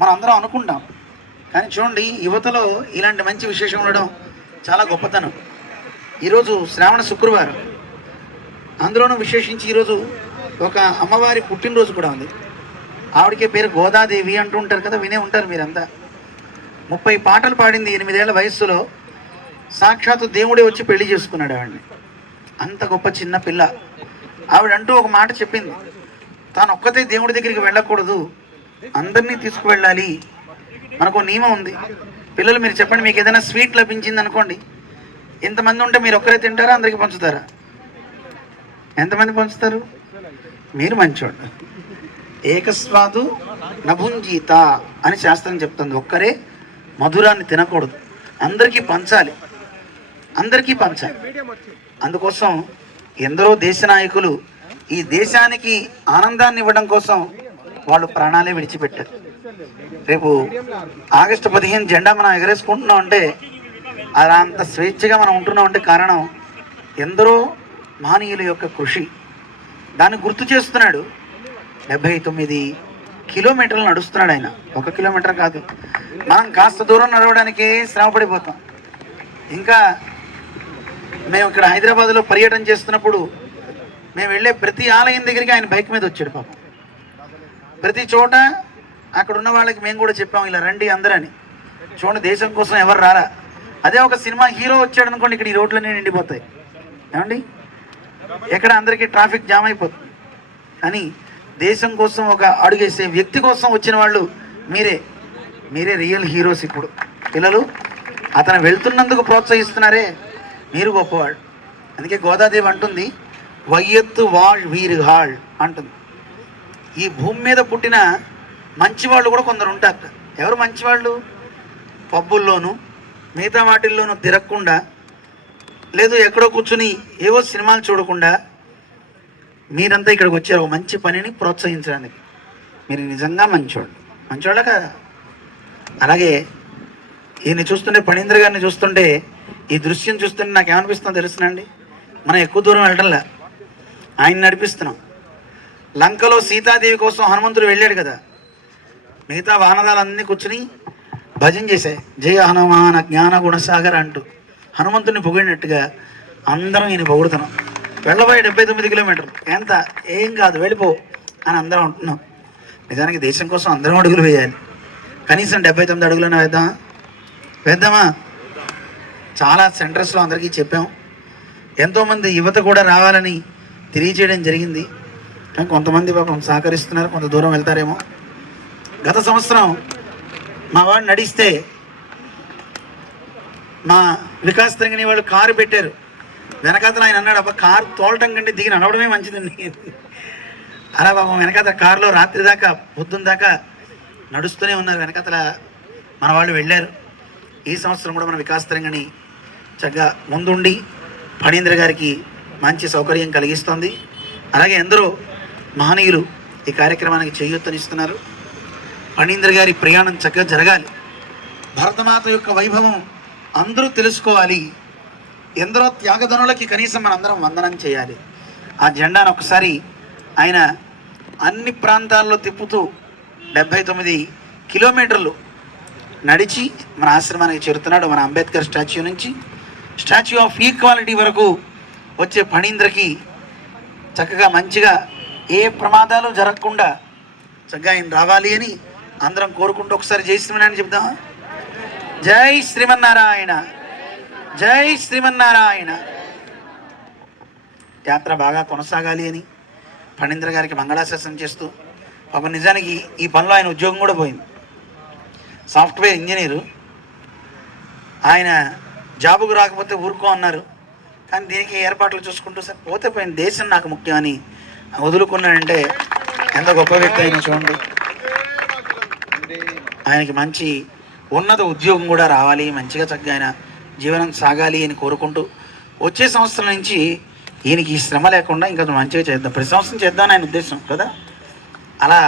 మనం అందరం అనుకుంటాం. కానీ చూడండి, యువతలో ఇలాంటి మంచి విశేషం ఉండడం చాలా గొప్పతనం. ఈరోజు శ్రావణ శుక్రవారం, అందులోనూ విశేషించి ఈరోజు ఒక అమ్మవారి పుట్టినరోజు కూడా ఉంది. ఆవిడకే పేరు గోదాదేవి అంటూ ఉంటారు కదా, వినే ఉంటారు మీరంతా. 30 పాటలు పాడింది 8 ఏళ్ల వయస్సులో. సాక్షాత్తు దేవుడే వచ్చి పెళ్లి చేసుకున్నాడు ఆవిడని. అంత గొప్ప చిన్న పిల్ల. ఆవిడంటూ ఒక మాట చెప్పింది, తాను ఒక్కతే దేవుడి దగ్గరికి వెళ్ళకూడదు, అందరినీ తీసుకువెళ్ళాలి. మనకు నియమం ఉంది. పిల్లలు మీరు చెప్పండి, మీకు ఏదైనా స్వీట్ లభించింది అనుకోండి, ఎంతమంది ఉంటే మీరు ఒక్కరే తింటారా, అందరికీ పంచుతారా? ఎంతమంది పంచుతారు? మీరు మంచోడు. ఏకస్వాదు నభుంజీత అని శాస్త్రం చెప్తుంది. ఒక్కరే మధురాన్ని తినకూడదు, అందరికీ పంచాలి, అందరికీ పంచాలి. అందుకోసం ఎందరో దేశ నాయకులు ఈ దేశానికి ఆనందాన్ని ఇవ్వడం కోసం వాళ్ళు ప్రాణాలే విడిచిపెట్టారు. రేపు ఆగస్టు 15 జెండా మనం ఎగరేసుకుంటున్నాం అంటే, అలా అంత స్వేచ్ఛగా మనం ఉంటున్నాం అంటే కారణం ఎందరో మహనీయుల యొక్క కృషి. దాన్ని గుర్తు చేస్తున్నాడు. 79 కిలోమీటర్లు నడుస్తున్నాడు ఆయన. 1 కిలోమీటర్ కాదు, మనం కాస్త దూరం నడవడానికే శ్రమ పడిపోతాం. ఇంకా మేము ఇక్కడ హైదరాబాద్లో పర్యటన చేస్తున్నప్పుడు మేము వెళ్ళే ప్రతి ఆలయం దగ్గరికి ఆయన బైక్ మీద వచ్చాడు పాపం. ప్రతి చోట అక్కడ ఉన్న వాళ్ళకి మేము కూడా చెప్పాం, ఇలా రండి అందరని. చూడండి, దేశం కోసం ఎవరు రారా. అదే ఒక సినిమా హీరో వచ్చాడు అనుకోండి, ఇక్కడ ఈ రోడ్లన్నీ నిండిపోతాయి ఏమండి, ఎక్కడ అందరికీ ట్రాఫిక్ జామ్ అయిపోతుంది. కానీ దేశం కోసం ఒక అడుగేసే వ్యక్తి కోసం వచ్చిన వాళ్ళు మీరే రియల్ హీరోస్. ఇప్పుడు పిల్లలు అతను వెళ్తున్నందుకు ప్రోత్సహిస్తున్నారే, మీరు గొప్పవాళ్ళు. అందుకే గోదాదేవి అంటుంది, వయ్యత్తు వాళ్ వీరుగాళ్ అంటుంది. ఈ భూమి మీద పుట్టిన మంచివాళ్ళు కూడా కొందరు ఉంటారు. ఎవరు మంచివాళ్ళు? పబ్బుల్లోనూ మిగతా వాటిల్లోనూ తిరగకుండా, లేదు ఎక్కడో కూర్చుని ఏవో సినిమాలు చూడకుండా మీరంతా ఇక్కడికి వచ్చారు ఒక మంచి పనిని ప్రోత్సహించడానికి. మీరు నిజంగా మంచివాళ్ళ కదా. అలాగే ఈయన చూస్తుంటే, ఫణీంద్ర గారిని చూస్తుంటే, ఈ దృశ్యం చూస్తుంటే నాకు ఏమనిపిస్తుందో తెలుసునండి, మనం ఎక్కువ దూరం వెళ్ళడంలా, ఆయన నడిపిస్తున్నాం. లంకలో సీతాదేవి కోసం హనుమంతుడు వెళ్ళాడు కదా, మిగతా వానరాలన్నీ కూర్చుని భజన చేశాయి, జయ హనుమాన జ్ఞాన గుణసాగర్ అంటూ హనుమంతుడిని పొగిడినట్టుగా అందరం ఈయన పొగుడుతున్నాం. వెళ్ళబోయే 79 కిలోమీటర్లు ఎంత ఏం కాదు, వెళ్ళిపో అని అందరం అంటున్నాం. నిజానికి దేశం కోసం అందరం అడుగులు వేయాలి. కనీసం 79 అడుగులైనా వేద్దామా? చాలా సెంటర్స్లో అందరికీ చెప్పాం. ఎంతోమంది యువత కూడా రావాలని తెలియజేయడం జరిగింది. కొంతమంది పాపం సహకరిస్తున్నారు, కొంత దూరం వెళ్తారేమో. గత సంవత్సరం మా వాడు నడిస్తే మా వికాస్ తరంగిణి వాళ్ళు కారు పెట్టారు. వెనకాతలు ఆయన అన్నాడు, అబ్బా కారు తోలటం కంటే దిగి నడవడమే మంచిదండి. అలా పాపం వెనకాతల కారులో రాత్రి దాకా పొద్దున్న దాకా నడుస్తూనే ఉన్నారు. వెనకాతల మన వాళ్ళు వెళ్ళారు. ఈ సంవత్సరం కూడా మన వికాస్ తరంగిణి చక్కగా ముందుండి ఫణీంద్ర గారికి మంచి సౌకర్యం కలిగిస్తుంది. అలాగే ఎందరో మహనీయులు ఈ కార్యక్రమానికి చేయూతనిస్తున్నారు. ఫణీంద్ర గారి ప్రయాణం చక్కగా జరగాలి. భరతమాత యొక్క వైభవం అందరూ తెలుసుకోవాలి. ఎందరో త్యాగధనులకి కనీసం మనందరం వందనం చేయాలి. ఆ జెండాను ఒకసారి ఆయన అన్ని ప్రాంతాల్లో తిప్పుతూ 79 కిలోమీటర్లు నడిచి మన ఆశ్రమానికి చేరుతున్నాడు. మన అంబేద్కర్ స్టాచ్యూ నుంచి స్టాచ్యూ ఆఫ్ ఈక్వాలిటీ వరకు వచ్చే ఫణీంద్రకి చక్కగా మంచిగా ఏ ప్రమాదాలు జరగకుండా చక్కగా ఆయన రావాలి అని అందరం కోరుకుంటూ ఒకసారి జై శ్రీమన్నారాయణ చెప్దామా? జై శ్రీమన్నారాయణ, జై శ్రీమన్నారాయణ. యాత్ర బాగా కొనసాగాలి అని ఫణీంద్ర గారికి మంగళాశాసనం చేస్తూ, పాపం నిజానికి ఈ పనిలో ఆయన ఉద్యోగం కూడా పోయింది. సాఫ్ట్వేర్ ఇంజనీరు, ఆయన జాబుకు రాకపోతే ఊరుకో అన్నారు. కానీ దీనికి ఏర్పాట్లు చూసుకుంటూ సార్ పోతే పోయింది, దేశం నాకు ముఖ్యం అని వదులుకున్నాడంటే ఎంత గొప్ప వ్యక్తి అయినా చూడండి. ఆయనకి మంచి ఉన్నత ఉద్యోగం కూడా రావాలి, మంచిగా చక్కగా ఆయన జీవనం సాగాలి అని కోరుకుంటూ, వచ్చే సంవత్సరం నుంచి ఈయనకి ఈ శ్రమ లేకుండా ఇంకా మంచిగా చేద్దాం, ప్రతి సంవత్సరం చేద్దాం ఆయన ఉద్దేశం కదా. అలా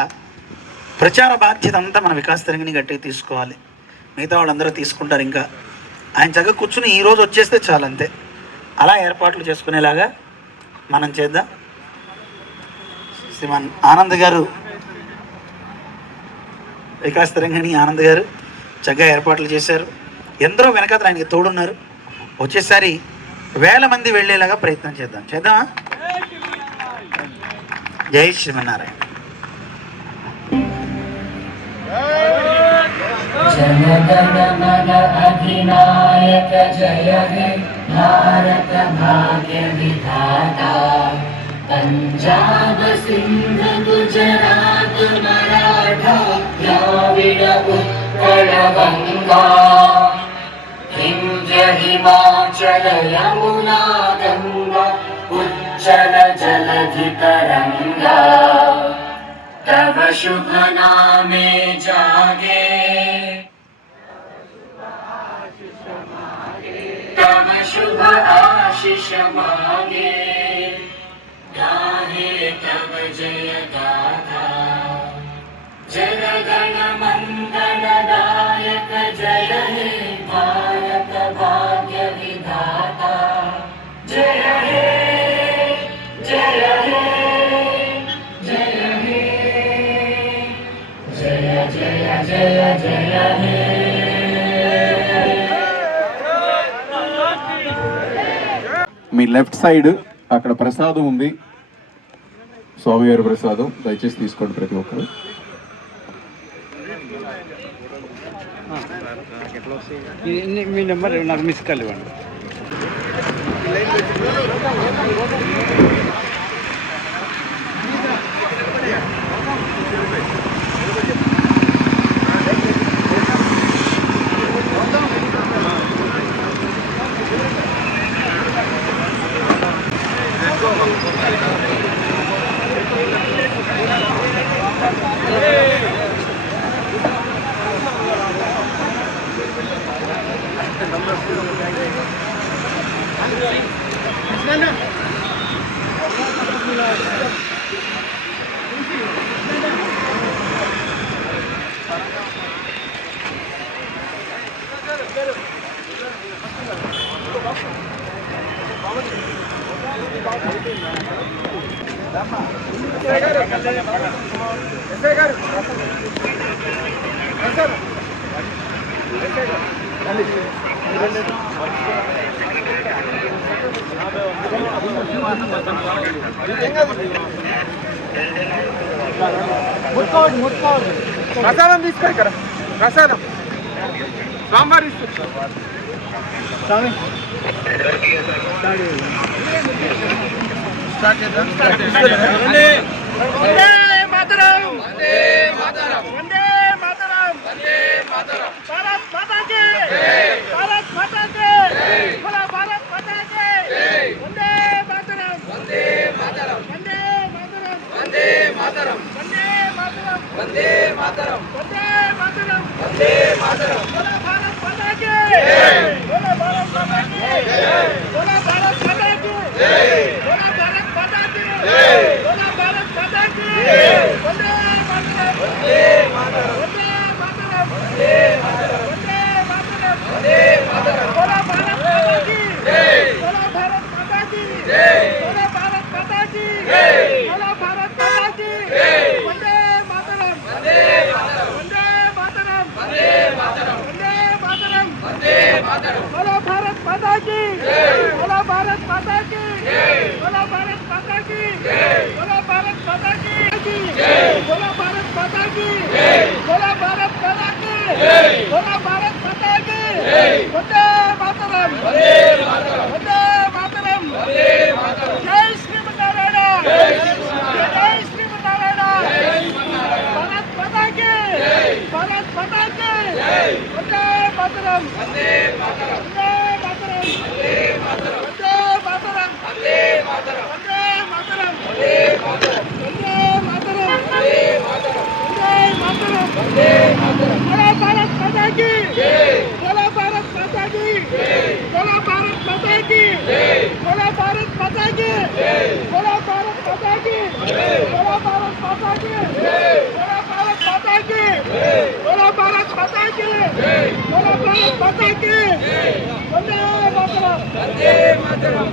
ప్రచార బాధ్యత అంతా మన వికాస్ తరంగిణి గట్టిగా తీసుకోవాలి, మిగతా వాళ్ళందరూ తీసుకుంటారు. ఇంకా ఆయన చక్కగా కూర్చుని ఈరోజు వచ్చేస్తే చాలు, అంతే. అలా ఏర్పాట్లు చేసుకునేలాగా మనం చేద్దాం. శ్రీమాన్ ఆనంద్ గారు, వికాస్ తరంగిణి ఆనంద్ గారు చక్కగా ఏర్పాట్లు చేశారు. ఎందరో వెనకాతలు ఆయనకి తోడున్నారు. వచ్చేసారి 1000 మంది వెళ్ళేలాగా ప్రయత్నం చేద్దామా? జై శ్రీమన్నారాయణ. అధినాయక జయ హే భారత భాగ్య విధాతా, పంజాబ్ సింధ్ గుజరాత్ మరాఠా ద్రావిడ ఉత్కళ గంగా, వింధ్య హిమాచల యమునా గంగా ఉజ్జల జలధి తరంగా, तव शुभ नामे जागे, तव शुभ आशीष मांगे, गाहे तव जय गाथा, जन गण मंगल दायक जय हे भारत भाग्य विधाता, जय हे जय हे जय जय हे. మీ లెఫ్ట్ సైడ్ అక్కడ ప్రసాదం ఉంది, స్వామి గారి ప్రసాదం, దయచేసి తీసుకోండి ప్రతి ఒక్కరు. మీ నెంబర్ నాకు మిస్ కాల్ ఇవ్వండి. ప్రసాదం తీసుకో, ఇక్కడ ప్రసాదం సాంబార్ తీసుకొచ్చు స్వామి. స్టార్ట్ చేద్దాం. వందే మాతరం, వందే మాతరం, వందే మాతరం, వందే మాతరం. భారత్ మాతా కీ జై, భారత్ మాతా కీ జై, బోలో భారత్ మాతా కీ జై. వందే మాతరం, వందే మాతరం, వందే మాతరం, వందే మాతరం, వందే మాతరం, వందే మాతరం, వందే మాతరం, వందే మాతరం. బోలో భారత్ మాతా కీ జై, బోలో భారత్ మాతా కీ జై, బోలో భారత్ మాతా కీ జై, బోలో భారత్ మాతా కీ జై, బోలో భారత్ మాతా కీ జై. వందే మాతరం, వందే మాతరం, వందే మాతరం, వందే మాతరం, వందే మాతరం, వందే మాతరం. బోలో భారత్ మాతా కీ జై, బోలో భారత్ మాతా కీ జై, బోలో భారత్ మాతా కీ జై, బోలో భారత్ మాతా కీ జై. వందే మాతరం, వందే మాతరం, వందే మాతరం, వందే మాతరం, వందే మాతరం, వందే మాతరం. బోలో భారత్ మాతా కీ జై, బోలో భారత్ మాతా కీ జై, బోలో భారత్ మాతా కీ జై, బోలో భారత్ మాతా కీ జై, బోలో భారత్ మాతా కీ జై, బోలో భారత్ మాతా కీ జై, బోలో భారత్ మాతా కీ జై. వందే మాతరం, వందే మాతరం, వందే మాతరం, వందే మాతరం. జై శ్రీ వందే మాతరం వందే మాతరం వందే మాతరం వందే మాతరం వందే మాతరం వందే మాతరం వందే మాతరం వందే మాతరం వందే మాతరం వందే మాతరం వందే మాతరం బోలో భారత్ మాతా కీ జై బోలో భారత్ మాతా కీ జై బోలో భారత్ మాతా కీ జై బోలో భారత్ మాతా కీ జై బోలో భారత్ మాతా కీ జై బోలో భారత్ మాతా కీ జై బోలో భారత్ మాతా కీ జై బోలో భారత్ మాతా కీ జై బోలో భారత్ మాతా కీ జై వందే మాతరం వందే మాతరం